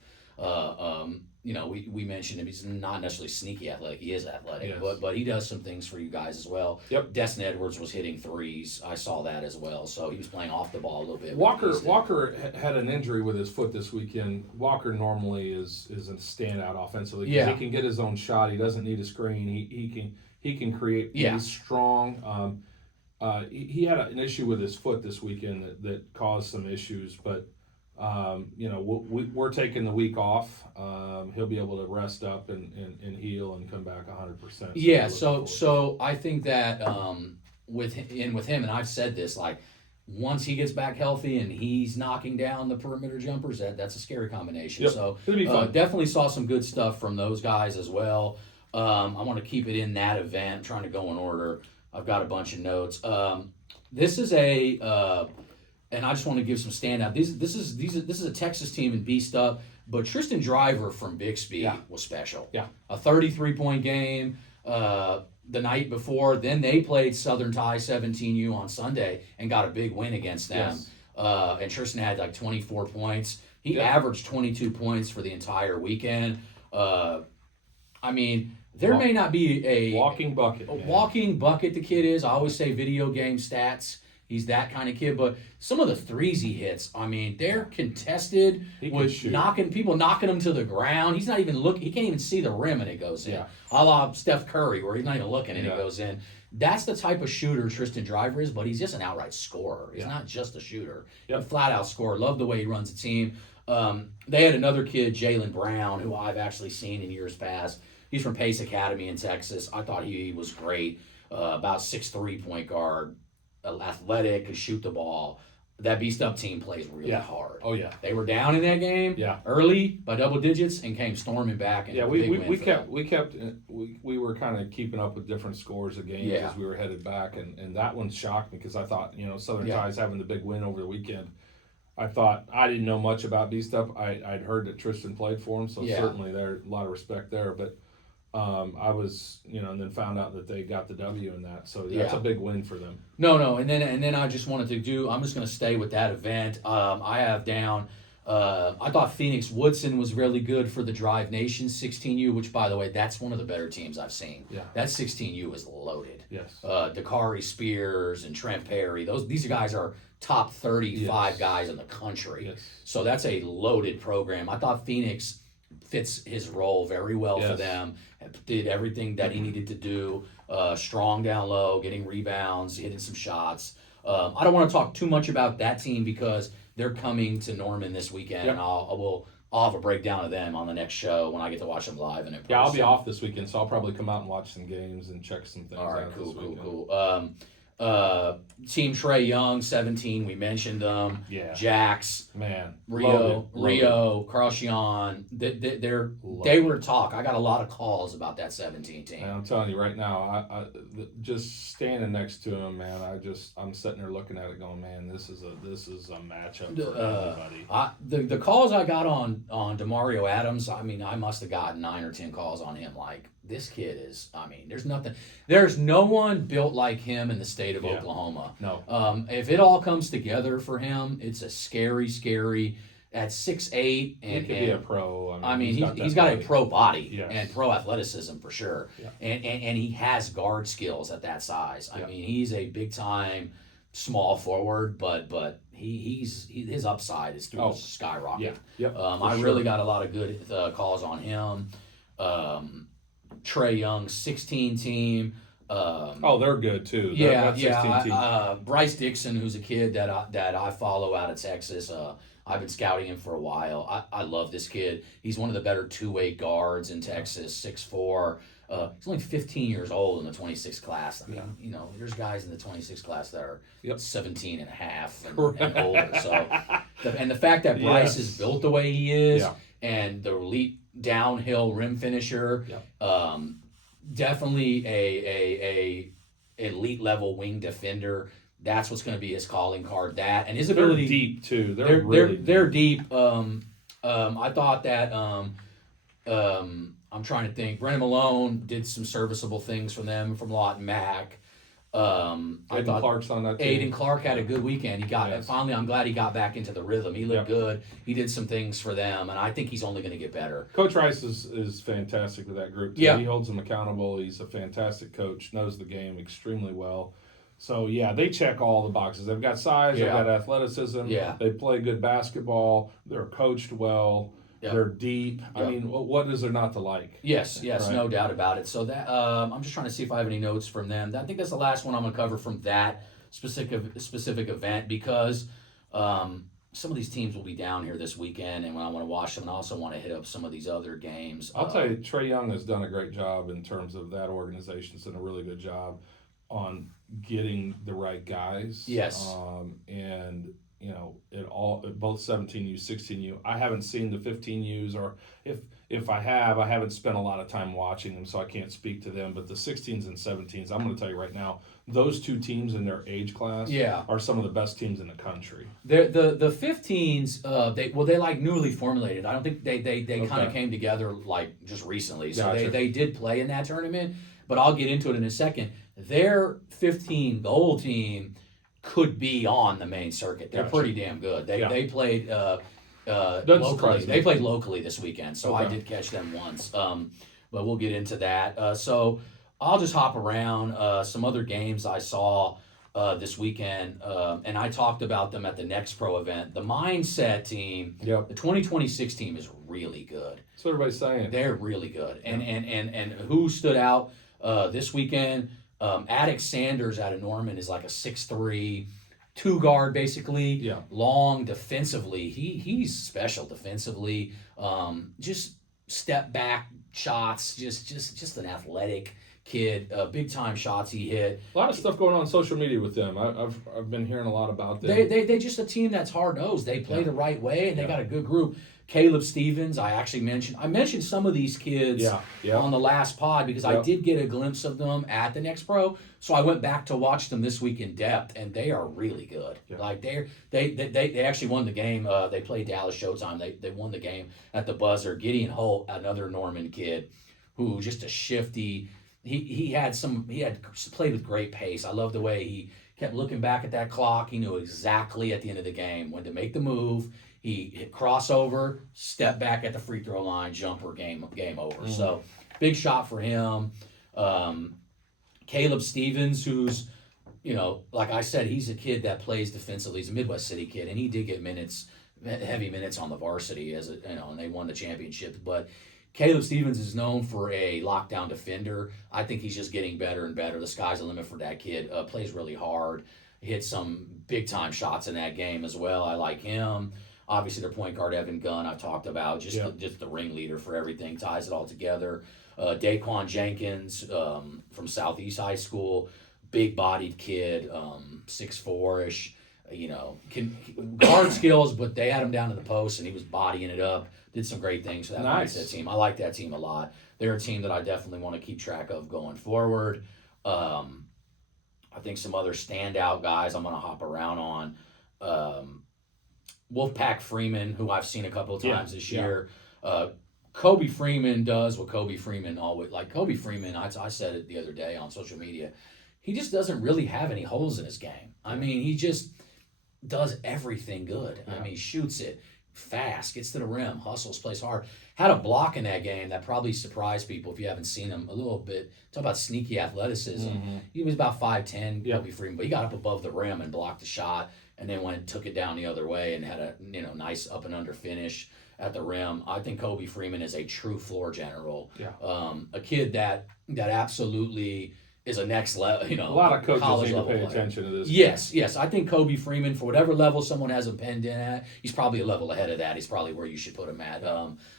we mentioned him. He's not necessarily sneaky athletic. He is athletic, but he does some things for you guys as well. Yep. Destin Edwards was hitting threes. I saw that as well. So he was playing off the ball a little bit. Walker had an injury with his foot this weekend. Walker normally is a standout offensively because he can get his own shot. He doesn't need a screen. He can create. He's strong. He had an issue with his foot this weekend that caused some issues, but. We're taking the week off. He'll be able to rest up and heal and come back 100%. Yeah, so I think that with him, and I've said this, like once he gets back healthy and he's knocking down the perimeter jumpers, that's a scary combination. Yep. So it'll be fun. Definitely saw some good stuff from those guys as well. I want to keep it in that event. I'm trying to go in order. I've got a bunch of notes. This is and I just want to give some standout. This is a Texas team and beast up, but Tristan Driver from Bixby was special. Yeah, a 33-point game the night before. Then they played Southern Tie 17U on Sunday and got a big win against them. Yes. And Tristan had like 24 points. He averaged 22 points for the entire weekend. I mean, there may not be a walking bucket. Walking bucket the kid is. I always say video game stats. He's that kind of kid, but some of the threes he hits, I mean, they're contested with knocking him to the ground. He's not even looking. He can't even see the rim and it goes in. A la Steph Curry, where he's not even looking and it goes in. That's the type of shooter Tristan Driver is, but he's just an outright scorer. He's not just a shooter. He's a flat-out scorer. Love the way he runs the team. They had another kid, Jalen Brown, who I've actually seen in years past. He's from Pace Academy in Texas. I thought he was great. About 6'3" point guard. Athletic, could shoot the ball. That beast up team plays really hard. Oh yeah, they were down in that game early by double digits and came storming back. And we were kind of keeping up with different scores of games as we were headed back, and that one shocked me because I thought Southern Ties having the big win over the weekend. I thought I didn't know much about beast up. I'd heard that Tristan played for him, so certainly there's a lot of respect there. But I was, and then found out that they got the W in that. So that's Yeah. a big win for them. No, and then I just wanted to do. I'm just going to stay with that event. I have down. I thought Phoenix Woodson was really good for the Drive Nation 16U, which, by the way, that's one of the better teams I've seen. Yeah. That 16U is loaded. Yes. Dakari Spears and Trent Perry. These guys are top 35 Yes. guys in the country. Yes. So that's a loaded program. I thought Phoenix fits his role very well for Yes. them. Did everything that he needed to do. Strong down low, getting rebounds, hitting some shots. I don't want to talk too much about that team because they're coming to Norman this weekend, Yep. and I'll have a breakdown of them on the next show when I get to watch them live and in person. Yeah, I'll be off this weekend, so I'll probably come out and watch some games and check some things All right, out cool, this weekend. cool. Team Trey Young, 17. We mentioned them. Yeah. Jax, Man. Rio, Loaded. Carcion. They Loaded. were talk. I got a lot of calls about that 17 team. And I'm telling you right now, just standing next to him, man. I'm sitting there looking at it, going, man, this is a matchup for everybody. The calls I got on DeMario Adams, I mean, I must have gotten 9 or 10 calls on him. Like, this kid is, I mean, there's no one built like him in the state of Yeah. Oklahoma. No. If it all comes together for him, it's a scary at 6'8", He and could be a pro. I mean, that he's got a body. pro body Yes. and pro athleticism for sure, Yeah. and he has guard skills at that size. I Yeah. mean, he's a big time small forward, but his upside is through the skyrocket. Yeah. Yep. I really got a lot of good calls on him. Trey Young, 16 team. They're good too. Yeah, That 16 team. Bryce Dixon, who's a kid that I follow out of Texas. I've been scouting him for a while. I love this kid. He's one of the better two-way guards in Texas, 6'4". He's only 15 years old in the 26 class. I mean, there's guys in the 26 class that are 17 and a half and older. So, and the fact that Bryce Yes. is built the way he is, Yeah. and the elite downhill rim finisher, definitely a elite level wing defender. That's what's going to be his calling card. That and his They're ability. deep too. They're really They're deep. I thought that. I'm trying to think. Brennan Malone did some serviceable things for them from Lawton Mack. I thought Clark's on that team. Aiden Clark had a good weekend. He got finally. I'm glad he got back into the rhythm. He looked good. He did some things for them, and I think he's only going to get better. Coach Rice is fantastic with that group too. Yeah. He holds them accountable. He's a fantastic coach. Knows the game extremely well. So yeah, they check all the boxes. They've got size. They've got athleticism. Yeah. They play good basketball. They're coached well. Yep. They're deep. Yep. I mean, what is there not to like? Yes, Right. no doubt about it. So that I'm just trying to see if I have any notes from them. I think that's the last one I'm going to cover from that specific event because some of these teams will be down here this weekend, and when I want to watch them, and I also want to hit up some of these other games. I'll tell you, Trey Young has done a great job in terms of that organization. It's done a really good job on getting the right guys. Yes. And both 17U, 16U. I haven't seen the 15Us, or if I haven't spent a lot of time watching them, so I can't speak to them. But the 16s and 17s, I'm going to tell you right now, those two teams in their age class are some of the best teams in the country. The 15s, they like newly formulated. I don't think they kind of came together like just recently. So Gotcha. they did play in that tournament, but I'll get into it in a second. Their 15 goal team could be on the main circuit. They're pretty damn good. They played locally. They played locally this weekend, so I did catch them once. But we'll get into that. So I'll just hop around some other games I saw this weekend, and I talked about them at the Next Pro event. The Mindset team, the 2026 team is really good. That's what everybody's saying. They're really good. And who stood out this weekend? Attic Sanders out of Norman is like a 6'3", two guard basically. Yeah. Long defensively. He's special defensively. Just step back shots. Just an athletic kid. Big time shots he hit. A lot of stuff going on social media with them. I've been hearing a lot about them. They just a team that's hard nosed. They play the right way and they got a good group. Caleb Stevens, I mentioned some of these kids on the last pod because I did get a glimpse of them at the Next Pro. So I went back to watch them this week in depth, and they are really good. Yeah. Like they actually won the game. They played Dallas Showtime. They won the game at the buzzer. Gideon Holt, another Norman kid, who just a shifty. He had played with great pace. I love the way he kept looking back at that clock. He knew exactly at the end of the game when to make the move. He hit crossover, step back at the free throw line, jumper, game over. So big shot for him. Caleb Stevens, who's, like I said, he's a kid that plays defensively. He's a Midwest City kid, and he did get heavy minutes on the varsity and they won the championship. But Caleb Stevens is known for a lockdown defender. I think he's just getting better and better. The sky's the limit for that kid. Plays really hard. Hit some big time shots in that game as well. I like him. Obviously, their point guard Evan Gunn I've talked about, just the ringleader for everything, ties it all together. Daquan Jenkins from Southeast High School, big-bodied kid, 6'4"-ish, can guard skills, but they had him down to the post, and he was bodying it up. Did some great things for that mindset team. I like that team a lot. They're a team that I definitely want to keep track of going forward. I think some other standout guys I'm going to hop around on. Wolfpack Freeman, who I've seen a couple of times this year. Kobe Freeman does what Kobe Freeman always like. Kobe Freeman, I said it the other day on social media. He just doesn't really have any holes in his game. I mean, he just does everything good. I mean, he shoots it fast, gets to the rim, hustles, plays hard. Had a block in that game that probably surprised people if you haven't seen him a little bit. Talk about sneaky athleticism. He was about 5'10", Kobe Freeman, but he got up above the rim and blocked the shot, and then took it down the other way and had a nice up and under finish at the rim. I think Kobe Freeman is a true floor general. A kid that absolutely is a next level, a lot of coaches need to pay attention to this. Yes. I think Kobe Freeman, for whatever level someone has him penned in at, he's probably a level ahead of that. He's probably where you should put him at.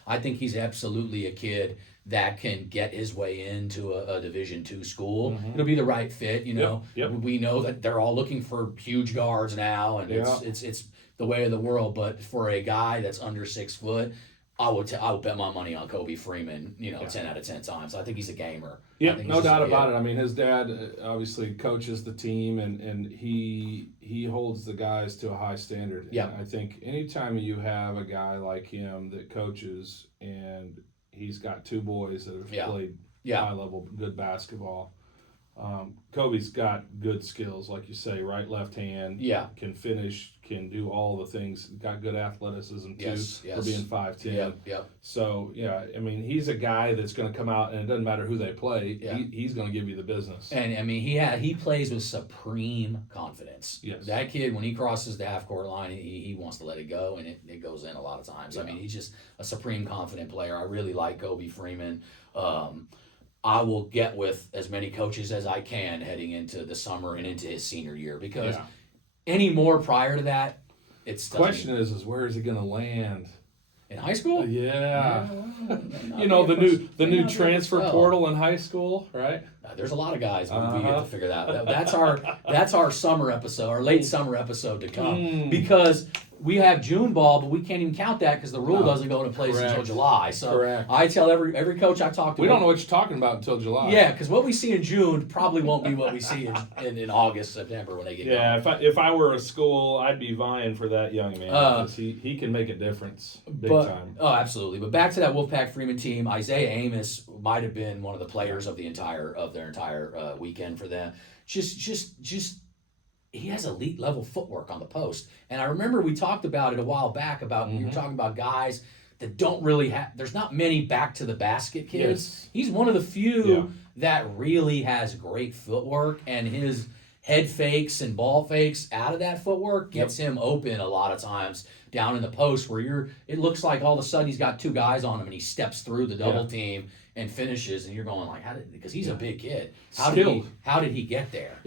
I think he's absolutely a kid that can get his way into a Division II school. It'll be the right fit, We know that they're all looking for huge guards now, and it's the way of the world. But for a guy that's under 6 foot, I would bet my money on Kobe Freeman, 10 out of 10 times. I think he's a gamer. Yeah, no doubt about it. I mean, his dad obviously coaches the team, and he holds the guys to a high standard. Yeah. And I think anytime you have a guy like him that coaches, and he's got 2 boys that have played high-level good basketball, Kobe's got good skills, like you say, right, left hand. Can finish, can do all the things. Got good athleticism too for being 5'10". So I mean, he's a guy that's going to come out, and it doesn't matter who they play. He's going to give you the business. And I mean, he plays with supreme confidence. That kid, when he crosses the half-court line, he wants to let it go, and it goes in a lot of times. I mean, he's just a supreme confident player. I really like Kobe Freeman. I will get with as many coaches as I can heading into the summer and into his senior year, because any more prior to that, it's the question is where is he going to land in high school? The new transfer portal in high school, right? There's a lot of guys we have to figure that out. That's our summer episode, our late summer episode to come, because we have June ball, but we can't even count that because the rule doesn't go into place until July. So I tell every coach I talk to, we don't know what you're talking about until July. Yeah, because what we see in June probably won't be what we see in August, September when they get going. If I were a school, I'd be vying for that young man, because he can make a difference big time. Oh, absolutely. But back to that Wolfpack Freeman team, Isaiah Amos might have been one of the players of their entire weekend for them. Just he has elite level footwork on the post. And I remember we talked about it a while back about you were talking about guys that don't really have, there's not many back to the basket kids. He's one of the few that really has great footwork, and his head fakes and ball fakes out of that footwork gets him open a lot of times down in the post, where it looks like all of a sudden he's got 2 guys on him and he steps through the double team and finishes, and you're going like, because he's a big kid. How did he get there?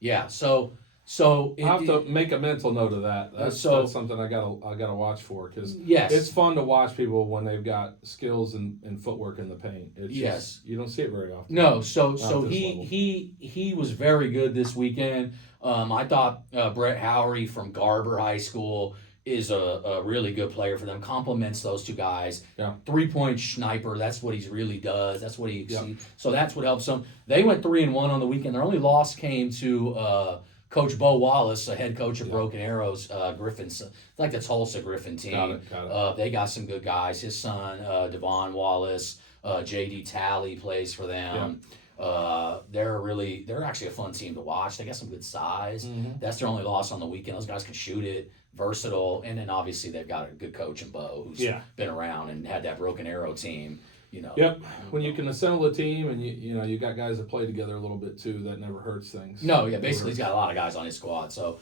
Yeah. So I'll have to make a mental note of that. That's something I gotta watch for, because it's fun to watch people when they've got skills and footwork in the paint. It's just, you don't see it very often. No, so he was very good this weekend. I thought Brett Howery from Garber High School is a really good player for them. Complements those 2 guys. 3-point sniper. That's what he really does. That's what he. So that's what helps them. They went 3-1 on the weekend. Their only loss came to Coach Bo Wallace, a head coach of Broken Arrows, Griffin's, like the Tulsa Griffin team. Got it. They got some good guys. His son, Devon Wallace, J.D. Talley plays for them. They're actually a fun team to watch. They got some good size. Mm-hmm. That's their only loss on the weekend. Those guys can shoot it, versatile, and then obviously they've got a good coach in Bo who's been around and had that Broken Arrow team. Yep. When you can assemble a team and you got guys that play together a little bit too, that never hurts things. No, yeah, basically he's got a lot of guys on his squad, so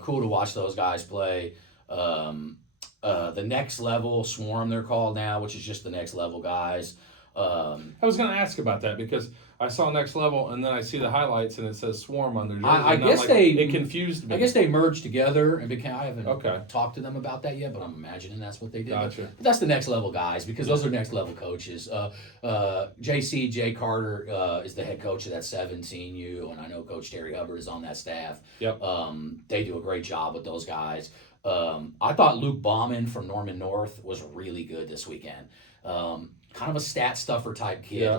cool to watch those guys play. The next level, Swarm they're called now, which is just the next level guys. I was going to ask about that because I saw Next Level and then I see the highlights and it says Swarm on their jersey. It confused me. I guess they merged together and became. I haven't Okay. talked to them about that yet, but I'm imagining that's what they did. Gotcha. But that's the next level guys because those are next level coaches. Jay Carter is the head coach of that 17U, and I know Coach Terry Hubbard is on that staff. Yep. They do a great job with those guys. I thought Luke Bauman from Norman North was really good this weekend. Kind of a stat stuffer type kid.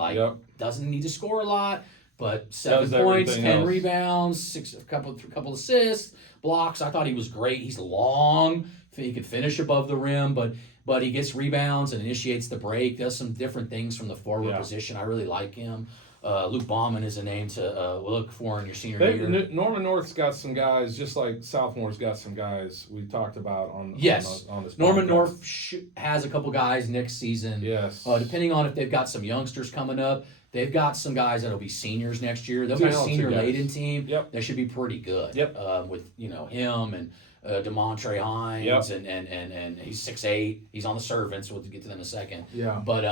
Doesn't need to score a lot, but 7 points, 10 rebounds, a couple assists, blocks. I thought he was great. He's long. He could finish above the rim, but he gets rebounds and initiates the break. Does some different things from the forward position. I really like him. Luke Bauman is a name to look for in your senior year. Norman North's got some guys, just like Southmore's got some guys we talked about on this Norman podcast. North has a couple guys next season. Yes. Depending on if they've got some youngsters coming up, they've got some guys that'll be seniors next year. They'll be a senior-laden team. Yep. They should be pretty good. Yep. With him and DeMontre Hines and he's 6'8". He's on the Servants. We'll get to them in a second. Yeah. But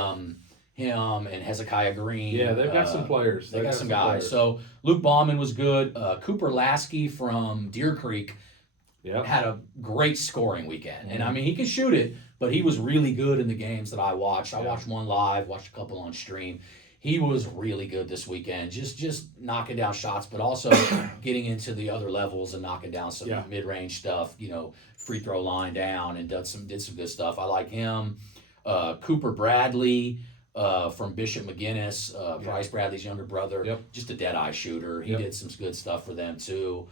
him and Hezekiah Green. Yeah, they've got some players. They got some guys. Players. So Luke Bauman was good. Cooper Lasky from Deer Creek had a great scoring weekend. And I mean, he could shoot it, but he was really good in the games that I watched. I watched one live, watched a couple on stream. He was really good this weekend, just knocking down shots, but also getting into the other levels and knocking down some mid-range stuff, free throw line down, and did some good stuff. I like him. Cooper Bradley from Bishop McGinnis, Bryce Bradley's younger brother, just a dead-eye shooter. He did some good stuff for them too.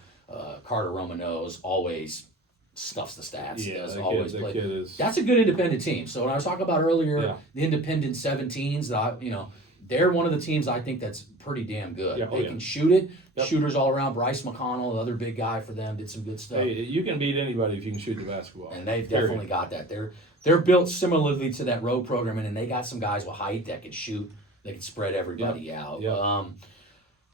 Carter Romano's always stuffs the stats. That's a good independent team. So when I was talking about earlier, the independent 17s, they're one of the teams I think that's pretty damn good. They can shoot it. Shooters all around. Bryce McConnell, the other big guy for them, did some good stuff. Hey, you can beat anybody if you can shoot the basketball. And they've definitely got that. They're built similarly to that road program, and they got some guys with height that can shoot. They can spread everybody out.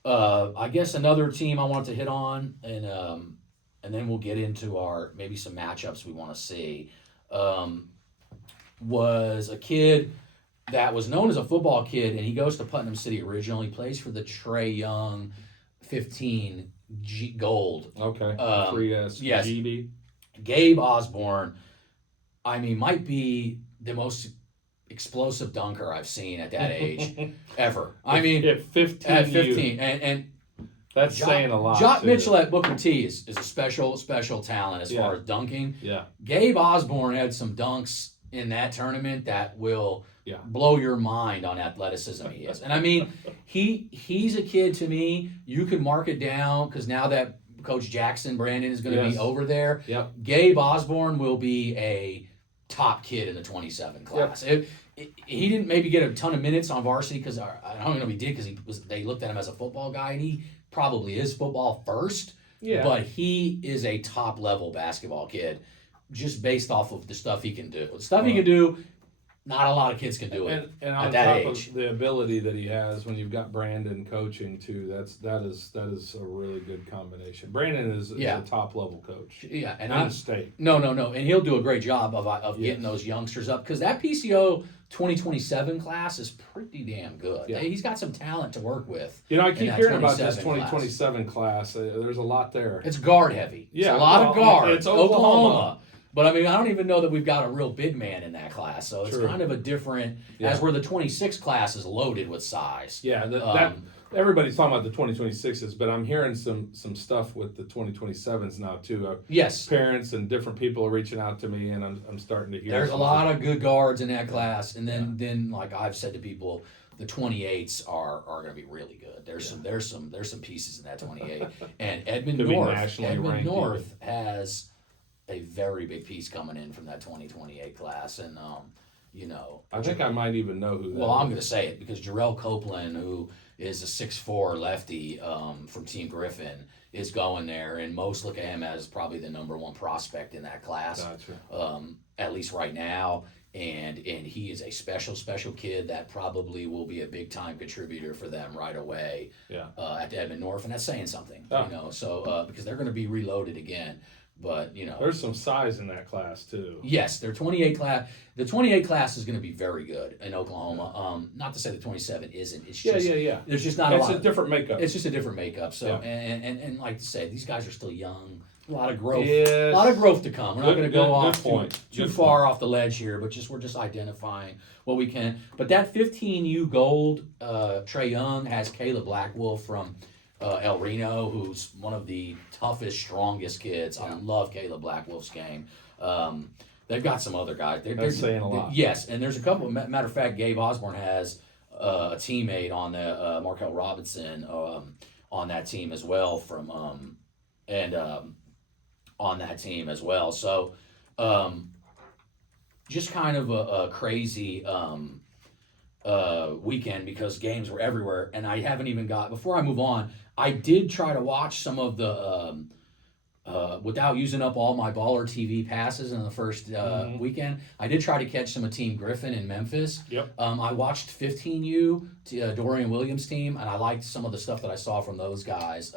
I guess another team I wanted to hit on, and then we'll get into maybe some matchups we want to see, was a kid that was known as a football kid, and he goes to Putnam City originally. He plays for the Trey Young 15 Gold. Okay. 3S. Yes. GB. Gabe Osborne, I mean, might be the most explosive dunker I've seen at that age ever. I mean, at 15. And that's saying a lot. Jock Mitchell at Booker T is a special talent as far as dunking. Yeah. Gabe Osborne had some dunks in that tournament that will blow your mind on athleticism he is. And I mean, he's a kid to me, you can mark it down because now that Coach Jackson Brandon is going to be over there, Gabe Osborne will be a top kid in the 27 class. He didn't maybe get a ton of minutes on varsity because I don't know if he did because they looked at him as a football guy, and he probably is football first. Yeah. But he is a top level basketball kid, just based off of the stuff he can do. The stuff he can do, not a lot of kids can do it and at on that top age. Of the ability that he has when you've got Brandon coaching too, that is a really good combination. Brandon is a top level coach. Yeah, and in the state. No, and he'll do a great job of getting those youngsters up because that PCO 2027 class is pretty damn good. Yeah. He's got some talent to work with. I keep hearing about this 2027 class. There's a lot there. It's guard heavy. Yeah, it's a lot of guard. It's Oklahoma. But I mean, I don't even know that we've got a real big man in that class, so it's kind of a different. As where the 26 class is loaded with size. Yeah, everybody's talking about the 2026s, but I'm hearing some stuff with the 2027s now too. Yes, parents and different people are reaching out to me, and I'm starting to hear. There's a lot of good guards in that class, and then like I've said to people, the 28s are going to be really good. There's some pieces in that 28, and Edmond North has a very big piece coming in from that 2028 class, and I think I might even know who that well, is. I'm going to say it because Jarrell Copeland, who is a 6'4" lefty from Team Griffin, is going there, and most look at him as probably the number one prospect in that class, at least right now. And he is a special kid that probably will be a big time contributor for them right away. At Edmond North, and that's saying something, So because they're going to be reloaded again. But there's some size in that class too. Yes, their 28 class. The 28 class is going to be very good in Oklahoma. Not to say the 27 isn't. It's just There's just not a lot. It's a different makeup. It's just a different makeup. So and like to say, these guys are still young. A lot of growth. Yes. A lot of growth to come. We're not going to go off too far off the ledge here, but we're just identifying what we can. But that 15U gold, Trae Young has Caleb Blackwolf from El Reno, who's one of the toughest, strongest kids. I love Caleb Blackwolf's game. They've got some other guys. They're saying a lot. Yes, and there's a couple. Matter of fact, Gabe Osborne has a teammate on the Markel Robinson on that team as well on that team as well. So just kind of a crazy weekend because games were everywhere, and I haven't even before I move on, I did try to watch some of the without using up all my Baller TV passes in the first weekend. I did try to catch some of Team Griffin in Memphis. I watched 15U, Dorian Williams' team, and I liked some of the stuff that I saw from those guys.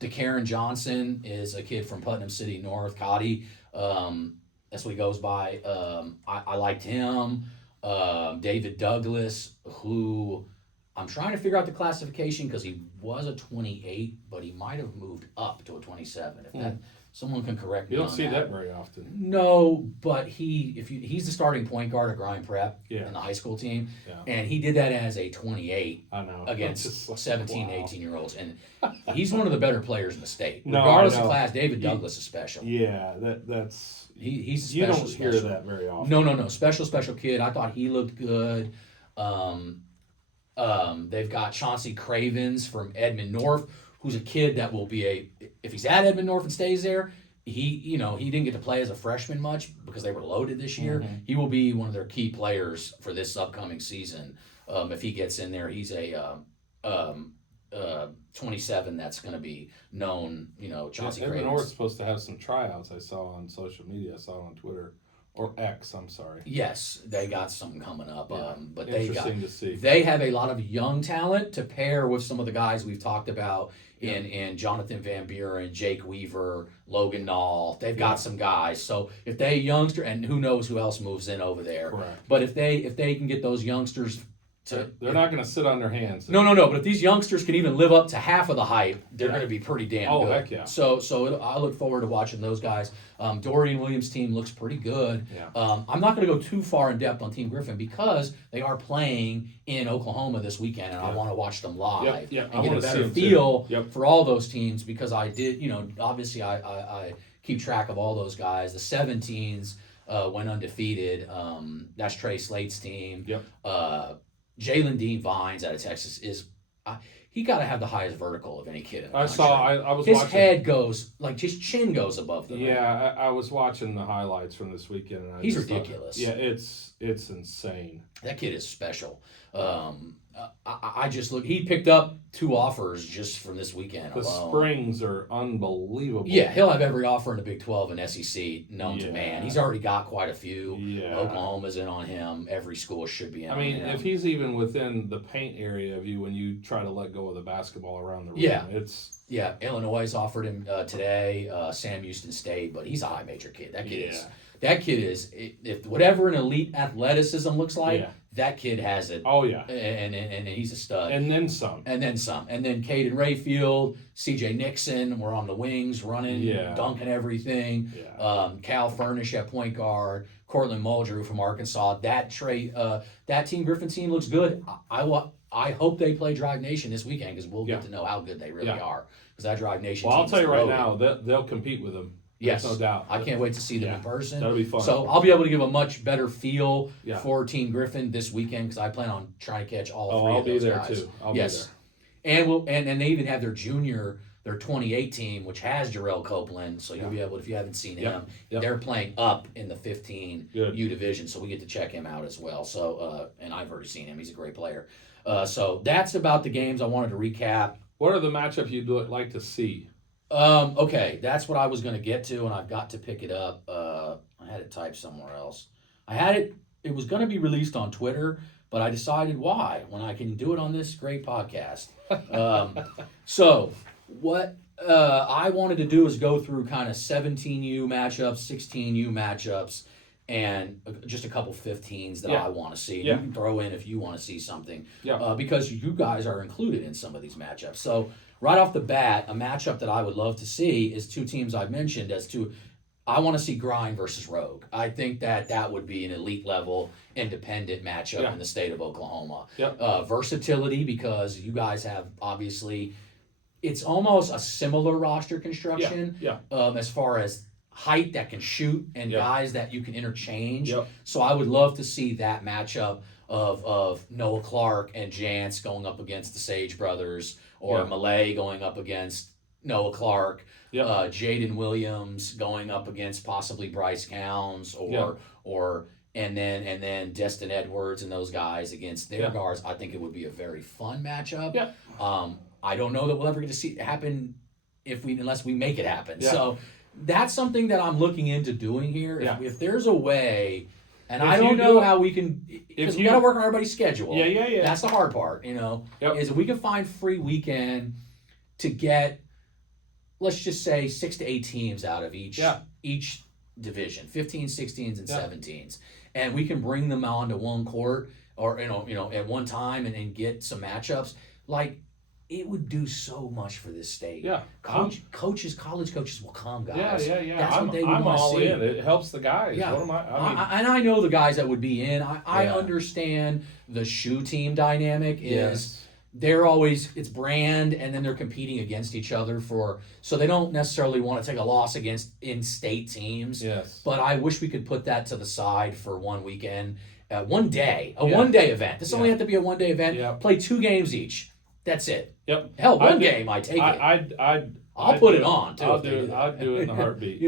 DeCaren Johnson is a kid from Putnam City North, Cotty. That's what he goes by. I liked him. David Douglas, who I'm trying to figure out the classification because he was a 28, but he might have moved up to a 27. If that someone can correct me. You don't see that very often. No, but he's the starting point guard at Grind Prep in the high school team, and he did that as a 28 against 17, 18-year-olds, and he's one of the better players in the state. Regardless of class, David Douglas is special. Yeah, that's he's a special. You don't hear that very often. No, special kid. I thought he looked good. They've got Chauncey Cravens from Edmond North, who's a kid that will be if he's at Edmond North and stays there, he didn't get to play as a freshman much because they were loaded this year. He will be one of their key players for this upcoming season. If he gets in there, he's a 27 that's going to be known, Chauncey Cravens. Edmond North's supposed to have some tryouts I saw on social media. I saw it on Twitter. Or X, I'm sorry. Yes, they got something coming up. But interesting to see. They have a lot of young talent to pair with some of the guys we've talked about in Jonathan Van Buren, Jake Weaver, Logan Nall. They've got some guys. So if they youngster, and who knows who else moves in over there. Correct. But if they can get those youngsters they're not going to sit on their hands. No. But if these youngsters can even live up to half of the hype, they're going to be pretty damn good. Oh, heck yeah. So I look forward to watching those guys. Dorian Williams' team looks pretty good. I'm not going to go too far in depth on Team Griffin because they are playing in Oklahoma this weekend, and I want to watch them live and get a better feel for all those teams because I did, obviously I keep track of all those guys. The 17s went undefeated. That's Trey Slate's team. Jalen Dean Vines out of Texas he got to have the highest vertical of any kid in the country. I was his watching. Head goes, his chin goes above the rim. I was watching the highlights from this weekend. And He's ridiculous. It's insane. That kid is special. I just look. He picked up 2 offers just from this weekend The alone. springs are unbelievable. Yeah, he'll have every offer in the Big 12 and SEC known to man. He's already got quite a few. Oklahoma's in on him. Every school should be in on him. If he's even within the paint area of you when you try to let go of the basketball around the rim, it's... Yeah, Illinois offered him today, Sam Houston State, but he's a high major kid. That kid is, if whatever an elite athleticism looks like, that kid has it. Oh, yeah. And he's a stud. And then some. And then Caden Rayfield, CJ Nixon were on the wings running, dunking everything. Cal Furnish at point guard, Cortland Muldrew from Arkansas. That Team Griffin team looks good. I hope they play Drive Nation this weekend because we'll get to know how good they really are. Because that Drive Nation I'll tell you right loaded. now, they'll compete with them. Yes, There's no doubt. I can't wait to see them in person. That'll be fun. So I'll be able to give a much better feel Yeah. for Team Griffin this weekend because I plan on trying to catch all three I'll of be those there guys. too. I'll yes. be there. And and they even have their 28 team, which has Jarrell Copeland. So you'll be able, if you haven't seen him, they're playing up in the 15 U division. So we get to check him out as well. So, and I've already seen him. He's a great player. So that's about the games I wanted to recap. What are the matchups you'd like to see? Okay, that's what I was going to get to, and I've got to pick it up. I had it typed somewhere else. It was going to be released on Twitter, but I decided why when I can do it on this great podcast. So what I wanted to do is go through kind of 17U matchups, 16U matchups, and just a couple 15s that I want to see. You can throw in if you want to see something, because you guys are included in some of these matchups. So right off the bat, a matchup that I would love to see is two teams I've mentioned I want to see Grind versus Rogue. I think that would be an elite level independent matchup in the state of Oklahoma. Versatility, because you guys have obviously, it's almost a similar roster construction as far as height that can shoot and guys that you can interchange. So I would love to see that matchup of Noah Clark and Jance going up against the Sage brothers, or Malay going up against Noah Clark, Jaden Williams going up against possibly Bryce Counts, and then Destin Edwards and those guys against their guards. I think it would be a very fun matchup. I don't know that we'll ever get to see it happen unless we make it happen. So that's something that I'm looking into doing here. If there's a way, and I don't know how we can, because we got to work on everybody's schedule. That's the hard part, is if we can find free weekend to get, let's just say 6 to 8 teams out of each division, 15s, 16s, and 17s, and we can bring them onto one court or at one time and get some matchups. Like, it would do so much for this state. College coaches will come, guys. That's what they would I'm want all to see. in. It helps the guys. What am and I know the guys that would be in. I understand the shoe team dynamic is they're always, it's brand, and then they're competing against each other so they don't necessarily want to take a loss against in-state teams. But I wish we could put that to the side for one weekend, one day event. This only have to be a one-day event. Play 2 games each. That's it. Hell, one game, I take it. I'll put it on too. I'd do it in a heartbeat.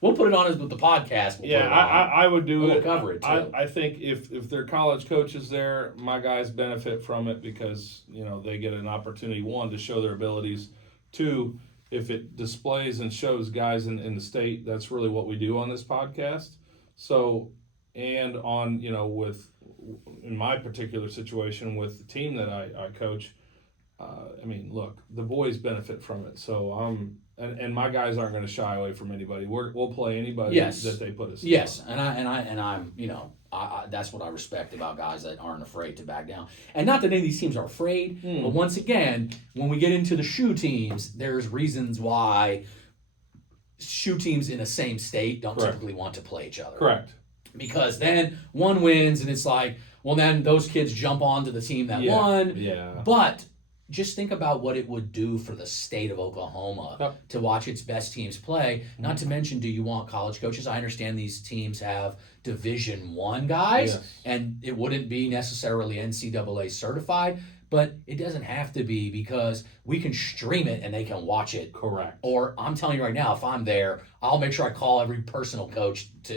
We'll put it on as with the podcast. I would do we'll it. Cover it too. I think if they're college coaches there, my guys benefit from it because they get an opportunity, 1, to show their abilities, 2, if it displays and shows guys in the state. That's really what we do on this podcast. So, and on in my particular situation with the team that I coach. Look, the boys benefit from it. So and my guys aren't going to shy away from anybody. We'll play anybody that they put us. And I'm that's what I respect about guys that aren't afraid to back down. And not that any of these teams are afraid, but once again, when we get into the shoe teams, there's reasons why shoe teams in the same state don't typically want to play each other. Correct. Because then one wins, and it's like, well, then those kids jump onto the team that won. But just think about what it would do for the state of Oklahoma to watch its best teams play. Not to mention, do you want college coaches? I understand these teams have Division I guys, and it wouldn't be necessarily NCAA certified, but it doesn't have to be because we can stream it and they can watch it. Correct. Or I'm telling you right now, if I'm there, I'll make sure I call every personal coach to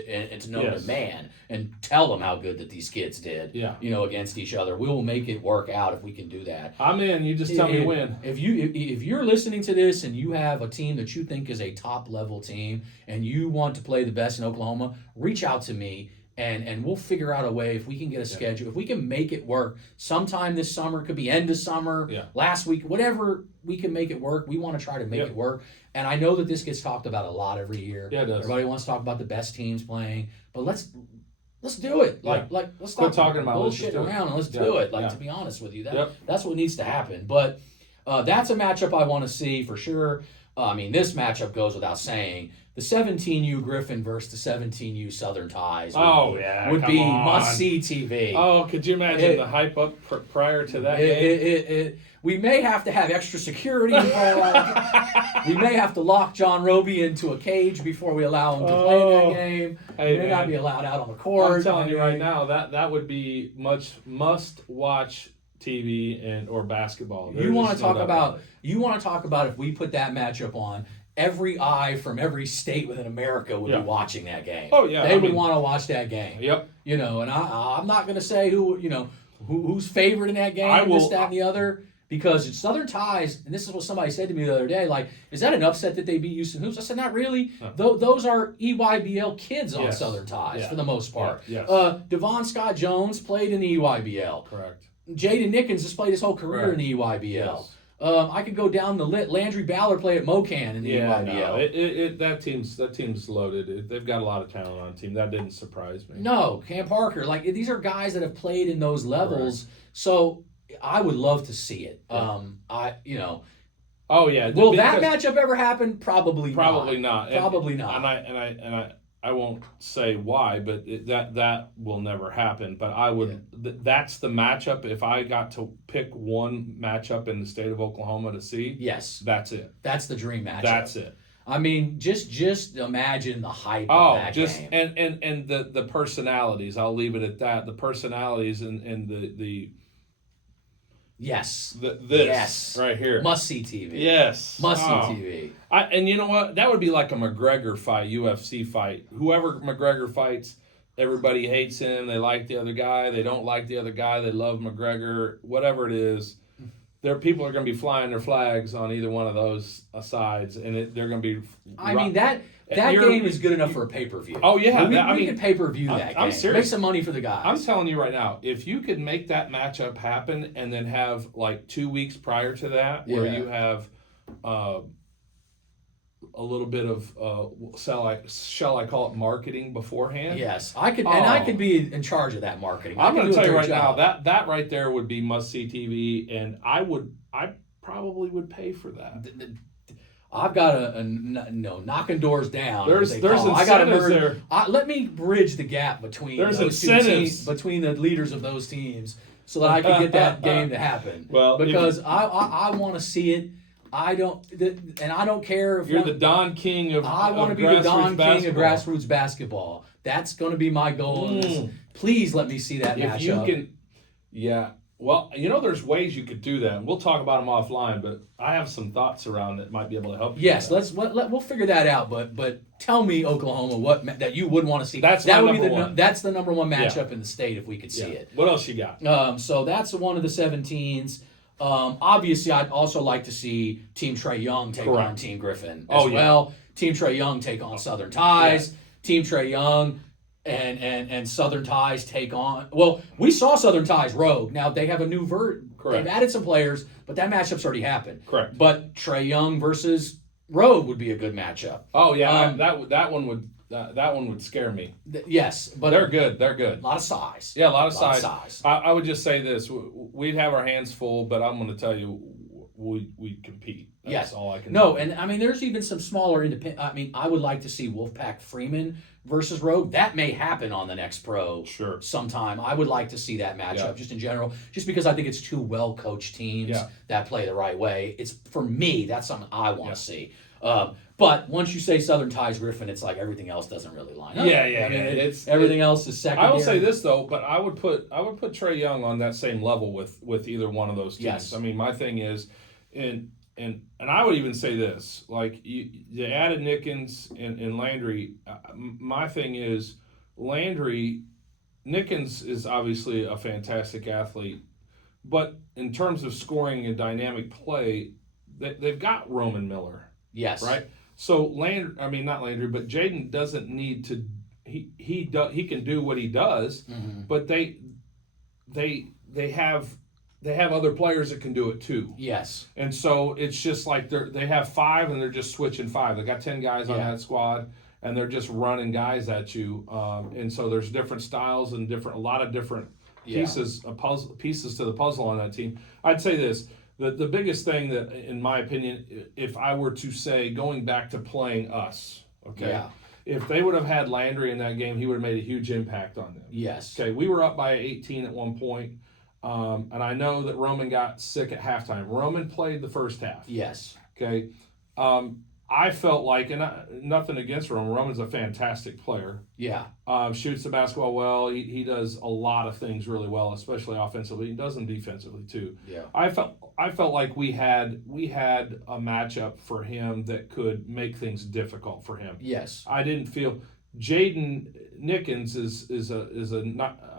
know the man and tell them how good that these kids did. Against each other. We will make it work out if we can do that. I'm in. You just tell me when. If you're listening to this and you have a team that you think is a top level team and you want to play the best in Oklahoma, reach out to me. And we'll figure out a way if we can get a schedule, if we can make it work sometime this summer. It could be end of summer, last week, whatever, we can make it work. We want to try to make it work. And I know that this gets talked about a lot every year. It does. Everybody wants to talk about the best teams playing, but let's do it. Let's stop talking about bullshit around and let's do it. To be honest with you, that's what needs to happen. But that's a matchup I want to see for sure. I mean, this matchup goes without saying. The 17U Griffin versus the 17U Southern Ties would be must-see TV. Oh, could you imagine the hype up prior to that game? We may have to have extra security involved. We may have to lock John Roby into a cage before we allow him to play in that game. He may not be allowed out on the court. I'm telling you right now, that would be must-watch TV or basketball. You want to talk about if we put that matchup on, every eye from every state within America would be watching that game. Oh yeah, they would want to watch that game. Yep. And I'm not going to say who's favored in that game. This, that, and the other. Because it's Southern Ties, and this is what somebody said to me the other day, like, is that an upset that they beat Houston Hoops? I said, not really. Those are EYBL kids on Southern Ties for the most part. Yes. Devon Scott Jones played in the EYBL. Correct. Jaden Nickens has played his whole career in the EYBL. Yes. I could go down the lit. Landry Ballard played at Mocan in the EYBL. No, that team's loaded. They've got a lot of talent on the team. That didn't surprise me. No, Cam Parker. Like, these are guys that have played in those levels. Correct. So I would love to see it. Oh yeah. Will that matchup ever happen? Probably not. Probably not. Probably not. And I won't say why, but that will never happen. But I would. Yeah. That's the matchup. If I got to pick one matchup in the state of Oklahoma to see, yes, that's it. That's the dream matchup. That's it. I mean, just imagine the hype of that game. And the personalities. I'll leave it at that. The personalities and the. Yes. This right here. Must-see TV. Yes. Must-see TV. And you know what? That would be like a McGregor fight, UFC fight. Whoever McGregor fights, everybody hates him. They like the other guy. They don't like the other guy. They love McGregor. Whatever it is, people are going to be flying their flags on either one of those sides, and they're going to be. I mean that game is good enough for a pay-per-view. Oh yeah, we could pay-per-view that game. I'm serious. Make some money for the guys. I'm telling you right now, if you could make that matchup happen and then have like 2 weeks prior to that, where you have a little bit of shall I call it marketing beforehand? Yes, I could, and I could be in charge of that marketing. I'm going to tell you right now that right there would be must-see TV, and I probably would pay for that. I've got knocking doors down. There's incentives there. Let me bridge the gap between those two teams, between the leaders of those teams, so that I can get that game to happen. Well, because I want to see it. I don't care if you're the Don King of. I want to be the Don King of grassroots basketball. That's going to be my goal. Please let me see that matchup. If you can, yeah. Well, there's ways you could do that. We'll talk about them offline, but I have some thoughts around that might be able to help you. Yes, we'll figure that out. But tell me, Oklahoma, that you would want to see. That's the number one matchup in the state if we could see it. What else you got? So that's one of the 17s. Obviously, I'd also like to see Team Trae Young take on Team Griffin as well. Team Trae Young take on Southern Ties. Yeah. Team Trae Young and Southern Ties take on. Well, we saw Southern Ties Rogue. Now they have a new They've added some players, but that matchup's already happened. Correct. But Trae Young versus Rogue would be a good matchup. Oh yeah, that one would scare me. Yes, but they're good. They're good. A lot of size. Yeah, a lot of size. I would just say this: we'd have our hands full, but I'm going to tell you, we compete. That's all I can. No, and I mean, there's even some smaller independent. I mean, I would like to see Wolfpack Freeman versus Rogue. That may happen on the next Pro sometime. I would like to see that matchup just in general, just because I think it's two well-coached teams that play the right way. It's for me, that's something I want to see. But once you say Southern Ties Griffin, it's like everything else doesn't really line up. Yeah. I mean, everything else is secondary. I will say this though, but I would put Trae Young on that same level with either one of those teams. Yes. I mean, my thing is, and I would even say this, like you added Nickens and Landry. My thing is Nickens is obviously a fantastic athlete, but in terms of scoring and dynamic play, they've got Roman Miller. Yes. Right. So not Landry, but Jaden doesn't need to. He can do what he does, but they have other players that can do it too. Yes. And so it's just like they have 5 and they're just switching 5. They got 10 guys on that squad and they're just running guys at you. And so there's different styles and a lot of different pieces to the puzzle on that team. I'd say this: The biggest thing that, in my opinion, if I were to say going back to playing us, okay, Yeah. if they would have had Landry in that game, he would have made a huge impact on them. Yes. Okay, we were up by 18 at one point, and I know that Roman got sick at halftime. Roman played the first half. Yes. Okay, I felt like, and nothing against Roman. Roman's a fantastic player. Yeah. Shoots the basketball well. He does a lot of things really well, especially offensively. He does them defensively too. Yeah. I felt like we had a matchup for him that could make things difficult for him. Yes. I didn't feel Jaden Nickens is a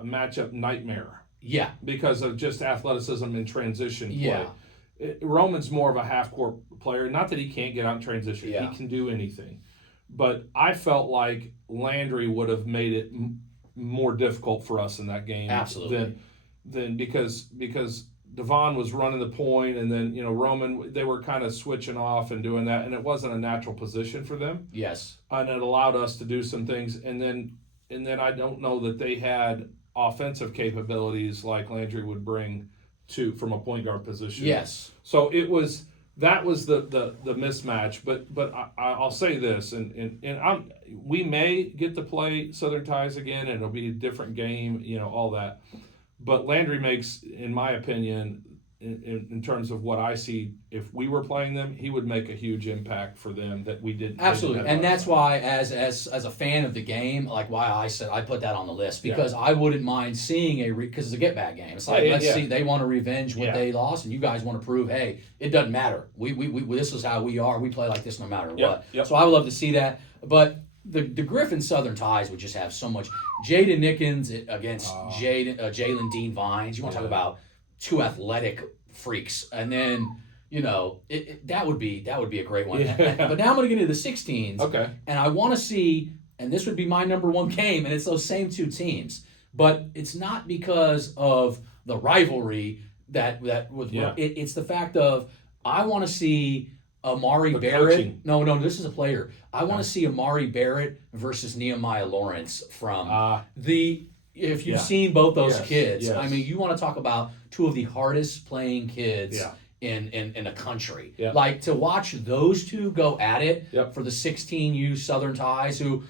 matchup nightmare. Yeah. Because of just athleticism and transition play. Yeah. Roman's more of a half-court player. Not that he can't get out in transition. Yeah. He can do anything. But I felt like Landry would have made it more difficult for us in that game. Absolutely. Than because Devon was running the point, and then Roman, they were kind of switching off and doing that, and it wasn't a natural position for them. Yes. And it allowed us to do some things, and then I don't know that they had offensive capabilities like Landry would bring from a point guard position. Yes. So that was the mismatch. But I'll say this, and we may get to play Southern Ties again, and it'll be a different game, all that. But Landry makes, in my opinion, in terms of what I see, if we were playing them, he would make a huge impact for them that we didn't. Absolutely, and that's why, as a fan of the game, like why I said I put that on the list, because I wouldn't mind seeing because it's a get back game. It's like let's see, they want to revenge what they lost, and you guys want to prove, hey, it doesn't matter. We this is how we are. We play like this no matter what. Yep. So I would love to see that, but. The Griffin Southern Ties would just have so much. Jaden Nickens against Jalen Dean Vines. You want to talk about two athletic freaks, and then that would be a great one. Yeah. But now I'm going to get into the 16s. Okay. And I want to see, and this would be my number one game, and it's those same two teams. But it's not because of the rivalry that was. It's the fact of I want to see. Amari Barrett. Coaching. No, this is a player. I want to see Amari Barrett versus Nehemiah Lawrence from if you've seen both those kids. Yes. I mean, you want to talk about two of the hardest playing kids in the country. Yeah. Like to watch those two go at it for the 16U Southern Ties, who,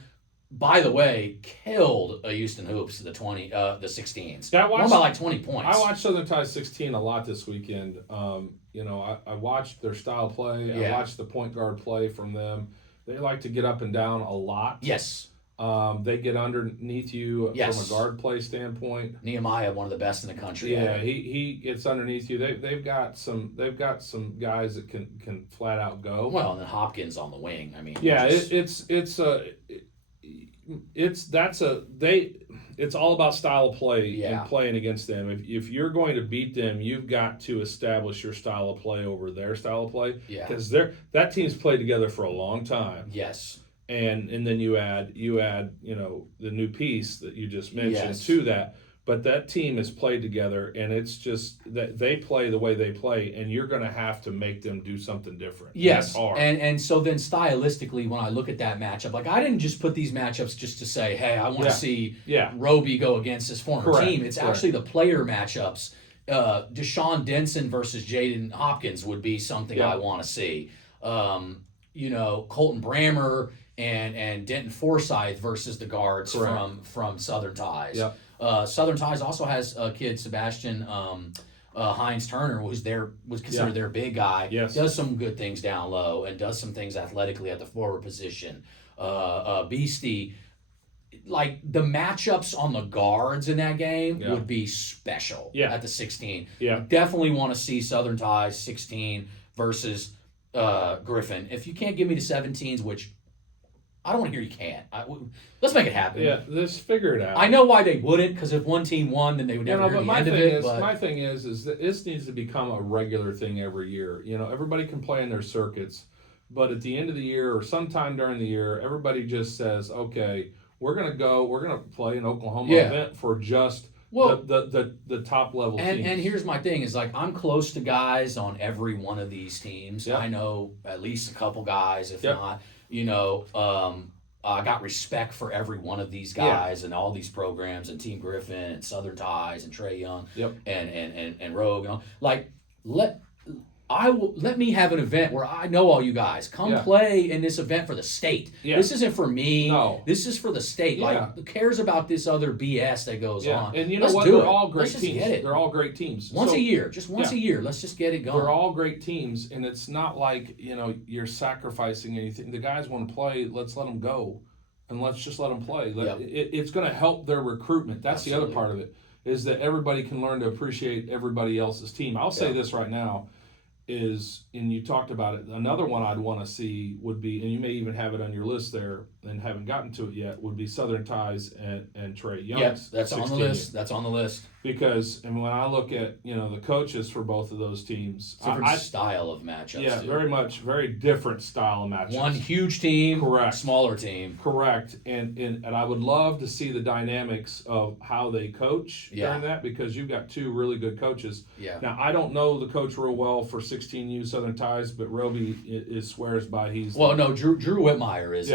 by the way, killed Houston Hoops the 16s. Won by like 20 points. I watched Southern Ties 16 a lot this weekend. I watched their style play. I watched the point guard play from them. They like to get up and down a lot. Yes. They get underneath you from a guard play standpoint. Nehemiah, one of the best in the country. Yeah, he gets underneath you. They've got some guys that can flat out go. Well, and then Hopkins on the wing. I mean, it's all about style of play and playing against them. If you're going to beat them, you've got to establish your style of play over their style of play. Yeah. Because that team's played together for a long time. Yes. And then you add the new piece that you just mentioned to that. But that team has played together, and it's just that they play the way they play, and you're going to have to make them do something different. Yes, and so then stylistically, when I look at that matchup, like I didn't just put these matchups just to say, hey, I want to see Roby go against his former team. It's actually the player matchups. Deshaun Denson versus Jaden Hopkins would be something I want to see. Colton Brammer and Denton Forsyth versus the guards from Southern Ties. Yep. Southern Ties also has a kid, Sebastian Hines Turner, was considered their big guy. Yes. Does some good things down low and does some things athletically at the forward position. Beastie, like the matchups on the guards in that game would be special at the 16. Yeah. Definitely want to see Southern Ties 16 versus Griffin. If you can't give me the 17s, which I don't want to hear you can't. Let's make it happen. Yeah, let's figure it out. I know why they wouldn't, because if one team won, then they would never hear the end of it. My thing is that this needs to become a regular thing every year. Everybody can play in their circuits, but at the end of the year or sometime during the year, everybody just says, okay, we're going to play an Oklahoma event for just the top level teams. And here's my thing is like I'm close to guys on every one of these teams. Yep. I know at least a couple guys, if not. I got respect for every one of these guys and all these programs and Team Griffin and Southern Ties and Trey Young and Rogue. Like let me have an event where I know all you guys. Come Yeah. play in this event for the state. Yeah. This isn't for me. No. This is for the state. Yeah. Like, who cares about this other BS that goes Yeah, on? and you know Let's what? do They're it. all great Let's just teams. get it. They're all great teams. Once So, a year. Just once a year. Let's just get it going. They're all great teams, and it's not like, you're sacrificing anything. The guys want to play, let's let them go, and let's just let them play. Yep. It's going to help their recruitment. That's Absolutely. the other part of it, is that everybody can learn to appreciate everybody else's team. I'll say this right now, and you talked about it, another one I'd want to see would be, and you may even have it on your list there and haven't gotten to it yet, would be Southern Ties and Trey Young. Yes, that's on the list. That's on the list. Because, and when I look at, the coaches for both of those teams, Different style of matchups. yeah, too. very different style of matchups. One huge team, Correct. Smaller team. Correct, and I would love to see the dynamics of how they coach during that, because you've got two really good coaches. Yeah. Now, I don't know the coach real well for 16U Southern Ties, but Roby is swears by he's. Well, no, Drew Whitmire is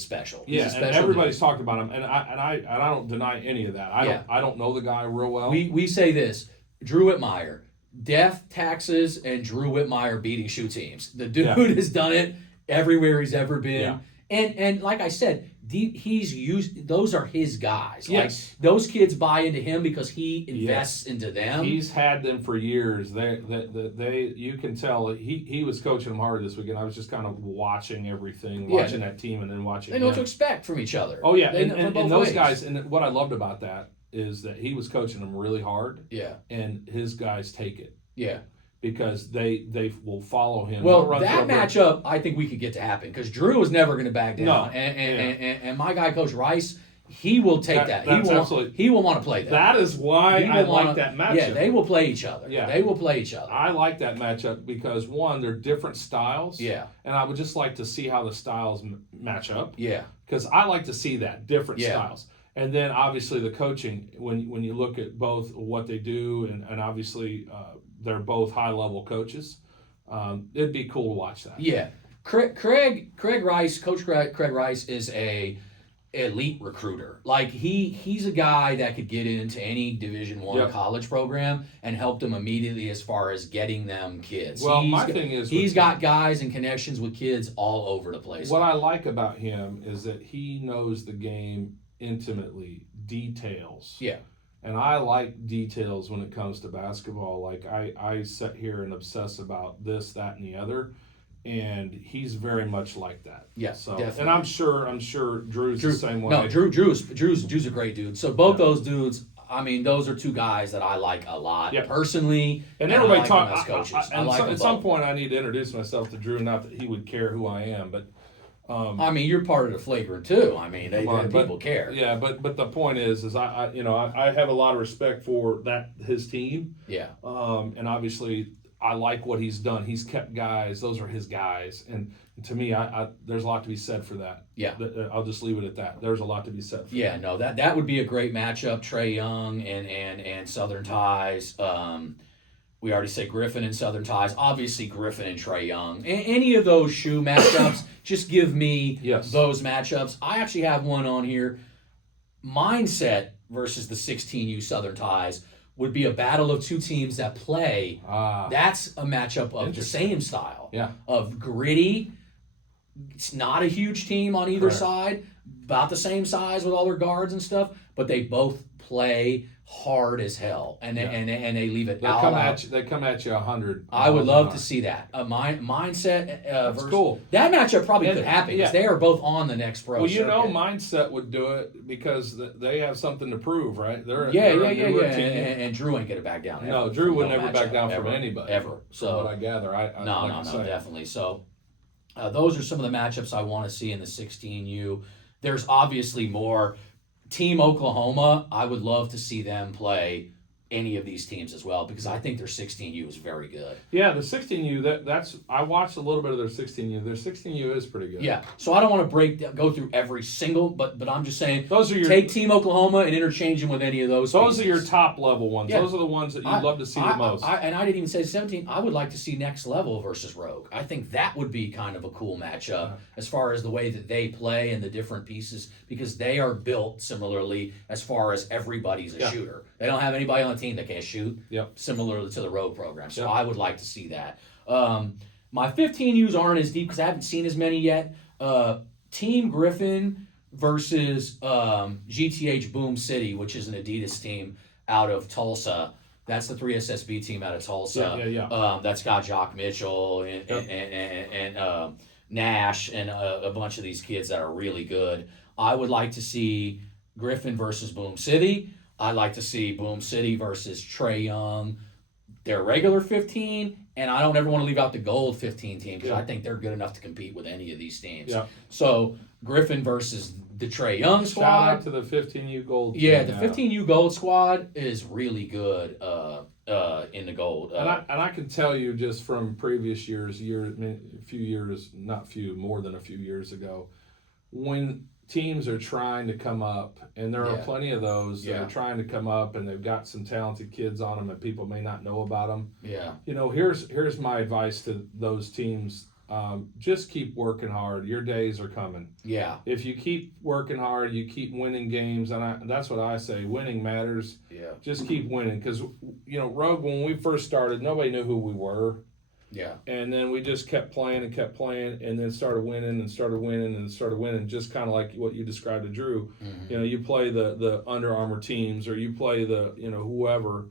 special. He's Yeah, a special and everybody's dude. talked about him, and I don't deny any of that. I don't know the guy real well. We say this: Drew Whitmire, death, taxes, and Drew Whitmire beating shoe teams. The dude has done it everywhere he's ever been, and like I said, he's used. Those are his guys. Yes. Like, those kids buy into him because he invests into them. He's had them for years. They you can tell he was coaching them hard this weekend. I was just kind of watching everything, watching that team, and then watching. They know what to expect from each other. Oh yeah, They and both those ways. guys. And what I loved about that is that he was coaching them really hard. Yeah. And his guys take it. Yeah. Because they will follow him. Well, that matchup, I think we could get to happen because Drew is never going to back down. No. And my guy, Coach Rice, he will take that. That's He will want to play that. That is why I like that matchup. Yeah, they will play each other. Yeah. They will play each other. I like that matchup because, one, they're different styles. Yeah. And I would just like to see how the styles match up. Yeah. Because I like to see that, different styles. And then, obviously, the coaching, when you look at both what they do, and obviously they're both high-level coaches, it'd be cool to watch that. Yeah. Craig Rice, Coach Craig Rice is a elite recruiter. Like, he's a guy that could get into any Division I college program and help them immediately as far as getting them kids. Well, my thing is, he's got guys and connections with kids all over the place. What I like about him is that he knows the game intimately, details. Yeah. And I like details when it comes to basketball. Like, I sit here and obsess about this, that, and the other. And he's very much like that. Yes, so, definitely. And I'm sure Drew's the same way. No, Drew's a great dude. So both those dudes, I mean, those are two guys that I like a lot personally. And everybody I like them as coaches. at some point, I need to introduce myself to Drew. Not that he would care who I am, but I mean, you're part of the flagrant too. I mean, people care. Yeah, but the point is I have a lot of respect for his team. Yeah. And obviously, I like what he's done. He's kept guys; those are his guys, and to me, there's a lot to be said for that. Yeah. I'll just leave it at that. There's a lot to be said for that. No, that would be a great matchup. Trey Young and Southern Ties. We already said Griffin and Southern Ties. Obviously, Griffin and Trey Young. Any of those shoe matchups, just give me those matchups. I actually have one on here. Mindset versus the 16U Southern Ties would be a battle of two teams that play. That's a matchup of the same style. Yeah. Of gritty. It's not a huge team on either side. About the same size with all their guards and stuff. But they both play hard as hell, and they leave it all out. They come at you 100. I would love to see that. Mindset versus cool. That matchup probably could happen because they are both on the next pro. Well, circuit. Mindset would do it because they have something to prove, right? They're yeah. team. And Drew ain't gonna back down. Ever. No, Drew would never back down from anybody ever. So what I gather, no, definitely. So those are some of the matchups I want to see in the 16U. There's obviously more. Team Oklahoma, I would love to see them play any of these teams as well because I think their 16U is very good. Yeah, the 16U, that's I watched a little bit of their 16U. Their 16U is pretty good. Yeah, so I don't want to go through every single, but I'm just saying those are take Team Oklahoma and interchange them with any of those. Those pieces. are your top level ones. Yeah. Those are the ones that you'd love to see the most. And I didn't even say 17. I would like to see Next Level versus Rogue. I think that would be kind of a cool matchup as far as the way that they play and the different pieces because they are built similarly as far as everybody's a shooter. They don't have anybody on the 15 that can't shoot. Yep. Similar to the road program. So Yep. I would like to see that. My 15Us aren't as deep because I haven't seen as many yet. Team Griffin versus GTH Boom City, which is an Adidas team out of Tulsa. That's the 3SSB team out of Tulsa. Yeah. That's got Jock Mitchell and Nash and a bunch of these kids that are really good. I would like to see Griffin versus Boom City. I'd like to see Boom City versus Trey Young, their regular 15, and I don't ever want to leave out the gold 15 team because I think they're good enough to compete with any of these teams. Yeah. So Griffin versus the Trey Young squad. Shout out to the 15U gold. Yeah, the 15U gold squad is really good in the gold. And I can tell you just from previous years, more than a few years ago, when teams are trying to come up, and there are plenty of those that are trying to come up, and they've got some talented kids on them, and people may not know about them. Yeah. Here's my advice to those teams: just keep working hard. Your days are coming. Yeah. If you keep working hard, you keep winning games, and that's what I say. Winning matters. Yeah. Just keep winning, because Rogue, when we first started, nobody knew who we were. Yeah. And then we just kept playing, and then started winning, just kind of like what you described to Drew. Mm-hmm. You play the Under Armour teams, or you play the whoever,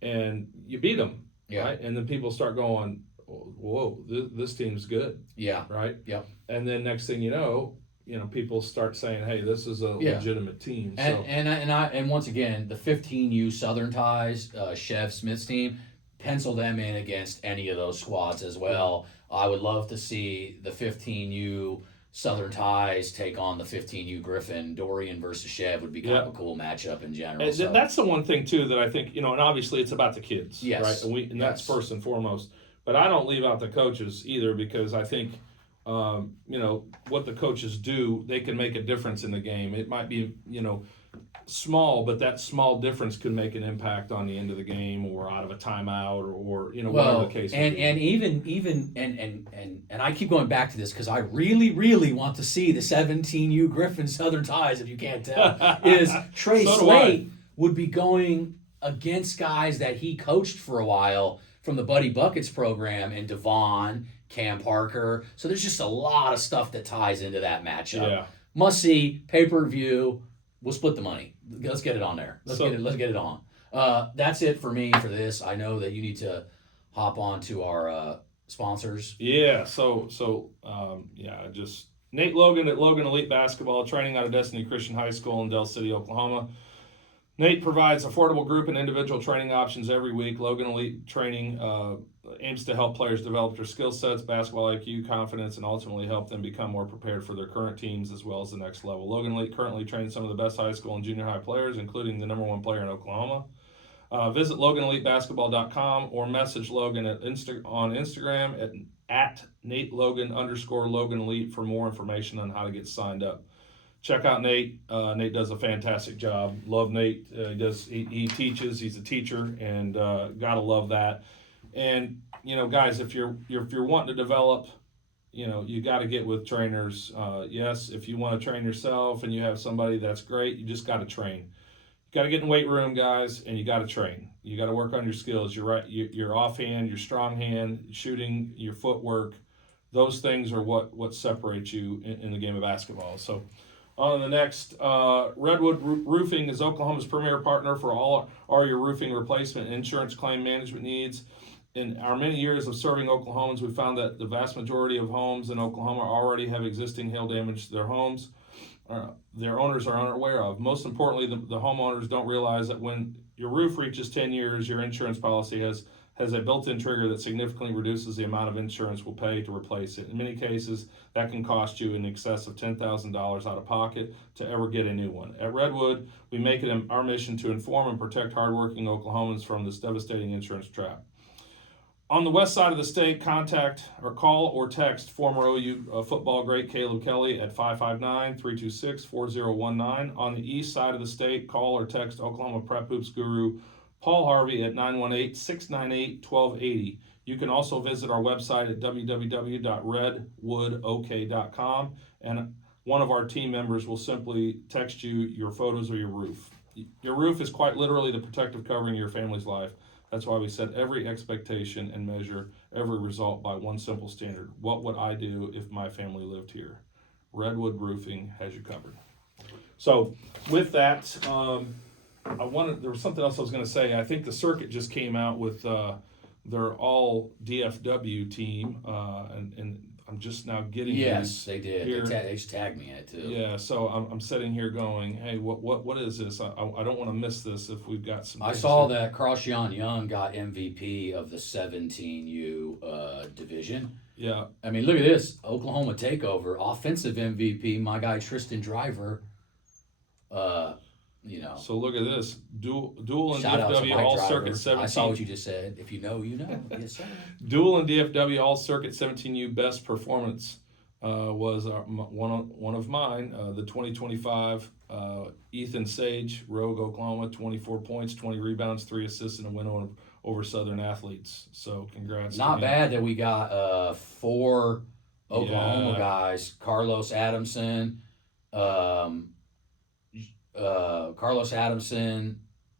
and you beat them, right? And then people start going, whoa, this team's good. Yeah. Right? Yep. And then next thing you know, people start saying, hey, this is a legitimate team. And once again, the 15U Southern Ties, Chev Smith's team, pencil them in against any of those squads as well. I would love to see the 15U Southern Ties take on the 15U Griffin. Dorian versus Chev would be kind of a cool matchup in general. And that's the one thing, too, that I think, and obviously it's about the kids, yes. right? And that's first and foremost. But I don't leave out the coaches either, because I think, what the coaches do, they can make a difference in the game. It might be, small, but that small difference could make an impact on the end of the game, or out of a timeout, or whatever the case. And I keep going back to this because I really, really want to see the 17U Griffin Southern Ties. If you can't tell, is Trey Slate would be going against guys that he coached for a while from the Buddy Buckets program, and Devon, Cam Parker. So there's just a lot of stuff that ties into that matchup. Yeah. Must see, pay-per-view. We'll split the money. Let's get it on there. Let's get it on. That's it for me for this. I know that you need to hop on to our sponsors. Yeah. Just Nate Logan at Logan Elite Basketball, training out of Destiny Christian High School in Del City, Oklahoma. Nate provides affordable group and individual training options every week. Logan Elite Training aims to help players develop their skill sets, basketball IQ, confidence, and ultimately help them become more prepared for their current teams as well as the next level. Logan Elite currently trains some of the best high school and junior high players, including the number one player in Oklahoma. Visit LoganEliteBasketball.com or message Logan on Instagram at Nate_Logan Elite for more information on how to get signed up. Check out Nate. Nate does a fantastic job. Love Nate. He teaches. He's a teacher, and gotta love that. And guys, if you're wanting to develop, you got to get with trainers. Yes, if you want to train yourself and you have somebody, that's great. You just got to train. You got to get in the weight room, guys, and you got to train. You got to work on your skills. Your offhand, your strong hand, shooting, your footwork. Those things are what separates you in the game of basketball. So. On the next, Redwood Roofing is Oklahoma's premier partner for all your roofing replacement and insurance claim management needs. In our many years of serving Oklahomans, we found that the vast majority of homes in Oklahoma already have existing hail damage to their homes. Their owners are unaware of. Most importantly, the homeowners don't realize that when your roof reaches 10 years, your insurance policy has a built-in trigger that significantly reduces the amount of insurance we'll pay to replace it. In many cases, that can cost you in excess of $10,000 out of pocket to ever get a new one. At Redwood, we make it our mission to inform and protect hardworking Oklahomans from this devastating insurance trap. On the west side of the state, contact or call or text former OU football great Caleb Kelly at 559-326-4019. On the east side of the state, call or text Oklahoma Prep Hoops guru Paul Harvey at 918-698-1280. You can also visit our website at www.redwoodok.com, and one of our team members will simply text you your photos of your roof. Your roof is quite literally the protective covering of your family's life. That's why we set every expectation and measure every result by one simple standard. What would I do if my family lived here? Redwood Roofing has you covered. So with that, there was something else I was going to say. I think the circuit just came out with their all DFW team, and I'm just now getting Yes, they did. here. They just tagged me in it too. Yeah, so I'm sitting here going, hey, what is this? I don't want to miss this if we've got some. I saw that Krashian Young got MVP of the 17U division. Yeah. I mean, look at this. Oklahoma takeover. Offensive MVP, my guy Tristan Driver. So look at this. Dual and Shout out to DFW Mike All Driver. Circuit 17. I saw what you just said. If you know, you know. Yes, sir. Dual and DFW All Circuit 17U best performance was one of mine. The 2025 Ethan Sage, Rogue, Oklahoma, 24 points, 20 rebounds, 3 assists, and a win over Southern Athletes. So congrats. Not bad that we got 4 Oklahoma guys. Carlos Adamson,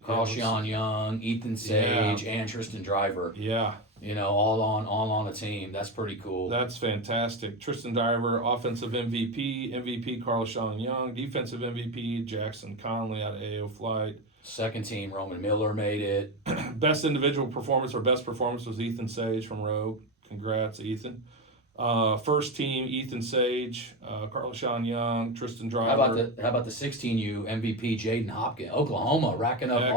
Krashian Young, Ethan Sage, and Tristan Driver. Yeah. All on a team. That's pretty cool. That's fantastic. Tristan Driver, offensive MVP Carl-Sean Young, defensive MVP Jackson Conley out of AO Flight. Second team, Roman Miller made it. Best individual performance or best performance was Ethan Sage from Rogue. Congrats, Ethan. First team, Ethan Sage, Carl-Sean Young, Tristan Driver. How about the 16U MVP Jaden Hopkins? Oklahoma racking up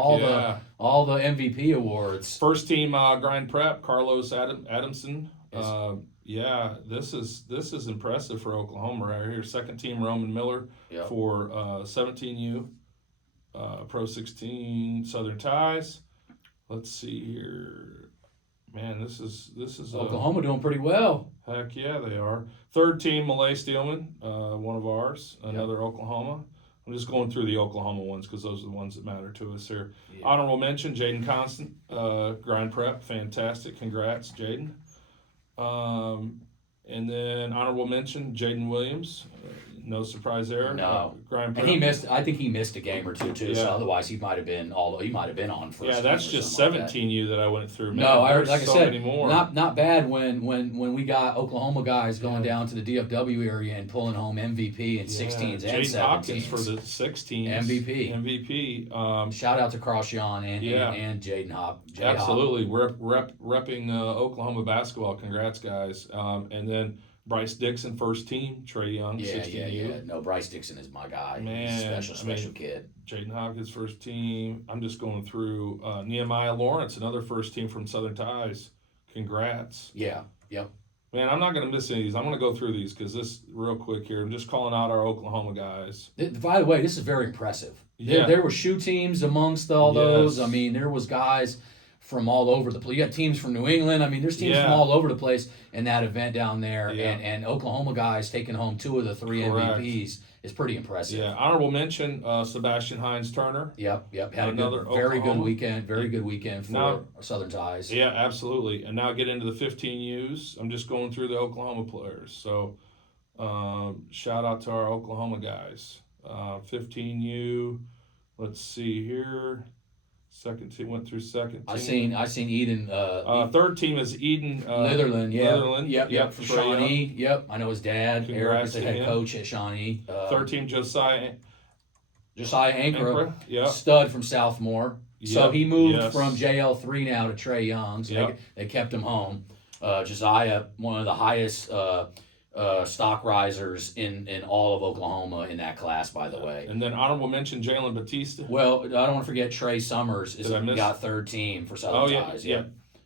all the MVP awards. First team, Grind Prep, Carlos Adamson. This is impressive for Oklahoma right here. Second team, Roman Miller for 17U, Pro 16 Southern Ties. Let's see here. Man, this is Oklahoma doing pretty well. Heck yeah, they are. Third team, Malay Steelman, one of ours, another Oklahoma. I'm just going through the Oklahoma ones because those are the ones that matter to us here. Yeah. Honorable mention, Jaden Constant, Grind Prep, fantastic. Congrats, Jaden. And then honorable mention, Jaden Williams. No surprise there. No. Grind Prep. And I think he missed a game or two too. So otherwise he might have been on first. Yeah, that's just 17U that I went through. Man, no, like I said, many more. Not bad when we got Oklahoma guys going down to the DFW area and pulling home MVP in 16s and 17s. Jaden Hopkins for the 16s. MVP. Shout out to Krashian and Jaden Hopkins. Absolutely, we're repping Oklahoma basketball. Congrats, guys. And then Bryce Dixon, first team. Trey Young, 16U. Yeah. No, Bryce Dixon is my guy. Man, special kid. Jaden Hopkins, first team. I'm just going through Nehemiah Lawrence, another first team from Southern Ties. Congrats. Yeah. Yep. Man, I'm not going to miss any of these. I'm going to go through these because this real quick here. I'm just calling out our Oklahoma guys. By the way, this is very impressive. Yeah. There were shoe teams amongst all those. I mean, there was guys from all over the place. You got teams from New England. I mean, there's teams from all over the place in that event down there. Yeah. And Oklahoma guys taking home 2 of the 3 MVPs is pretty impressive. Yeah. Honorable mention, Sebastian Hines Turner. Yep. Had a very good weekend for Southern Ties. Yeah, absolutely. And now get into the 15Us. I'm just going through the Oklahoma players. So shout out to our Oklahoma guys. 15U. Let's see here. Second team went through second team. I seen Eden. Third team is Eden Litherland. Yeah. Litherland. Yep. From Shawnee. Yep. I know his dad. Eric is the head coach at Shawnee. Third team Josiah Ankara. Yep. Stud from Southmore. Yep. So he moved from JL3 now to Trey Young. So they kept him home. Josiah, one of the highest stock risers in all of Oklahoma in that class, by the way. And then honorable mention, Jalen Batista. Well, I don't want to forget Trey Summers got third team for Southern Ties. Yeah.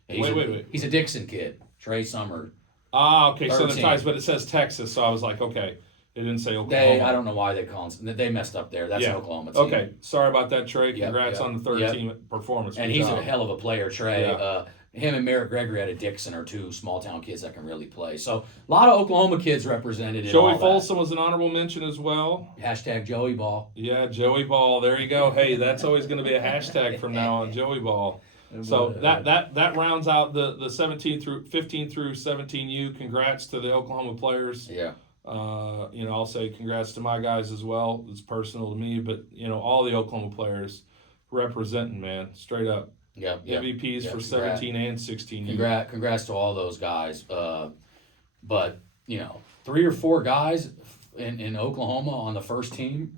Wait. He's a Dixon kid. Trey Summers. Okay, Southern Ties, but it says Texas, so I was like, okay. It didn't say Oklahoma. I don't know why they messed up there. That's an Oklahoma team. Okay, sorry about that, Trey. Congrats on the third team performance. And he's a hell of a player, Trey. Yeah. Him and Merrick Gregory out of Dixon are 2 small-town kids that can really play. So, a lot of Oklahoma kids represented in Joey all Folsom was an honorable mention as well. #, Joey Ball. Yeah, Joey Ball. There you go. Hey, that's always going to be a hashtag from now on, Joey Ball. So, that rounds out the 15 through 17U. Congrats to the Oklahoma players. Yeah. I'll say congrats to my guys as well. It's personal to me, but all the Oklahoma players representing, man, straight up. Yep. MVPs for 17 and 16. Congrats to all those guys. But 3 or 4 guys in Oklahoma on the first team.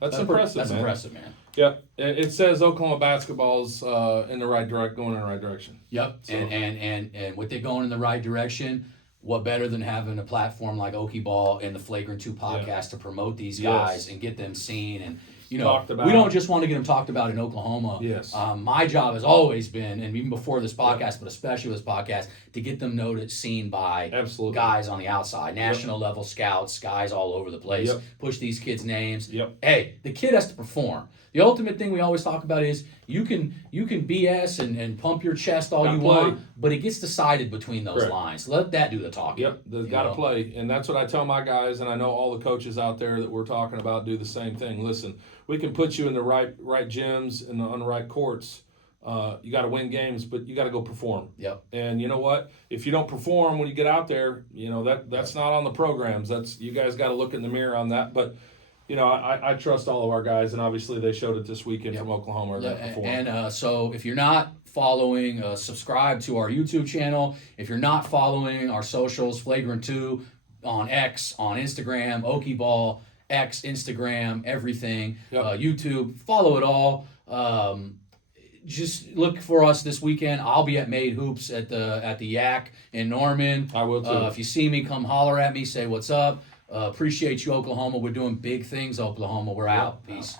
That's impressive. That's man. impressive, man. Yep. It says Oklahoma basketball's going in the right direction. Yep. So. And with it going in the right direction, what better than having a platform like Okie Ball and the Flagrant 2 podcast to promote these guys and get them seen and we don't just want to get them talked about in Oklahoma. Yes. My job has always been, and even before this podcast, but especially this podcast, to get them seen by guys on the outside, national level scouts, guys all over the place. Push these kids' names. Hey, the kid has to perform. The ultimate thing we always talk about is you can BS and pump your chest all you want, but it gets decided between those lines. Let that do the talking. Yep, they've got to play, and that's what I tell my guys, and I know all the coaches out there that we're talking about do the same thing. Listen, we can put you in the right gyms and on the right courts. You got to win games, but you got to go perform. Yep. And you know what? If you don't perform when you get out there, that's not on the programs. That's you guys got to look in the mirror on that. But I trust all of our guys, and obviously they showed it this weekend from Oklahoma. And so if you're not following, subscribe to our YouTube channel. If you're not following our socials, Flagrant 2 on X, on Instagram, Okie Ball, X, Instagram, everything, YouTube, follow it all. Just look for us this weekend. I'll be at Made Hoops at the Yak in Norman. I will too. If you see me, come holler at me, say what's up. Appreciate you, Oklahoma. We're doing big things, Oklahoma. We're out. Peace.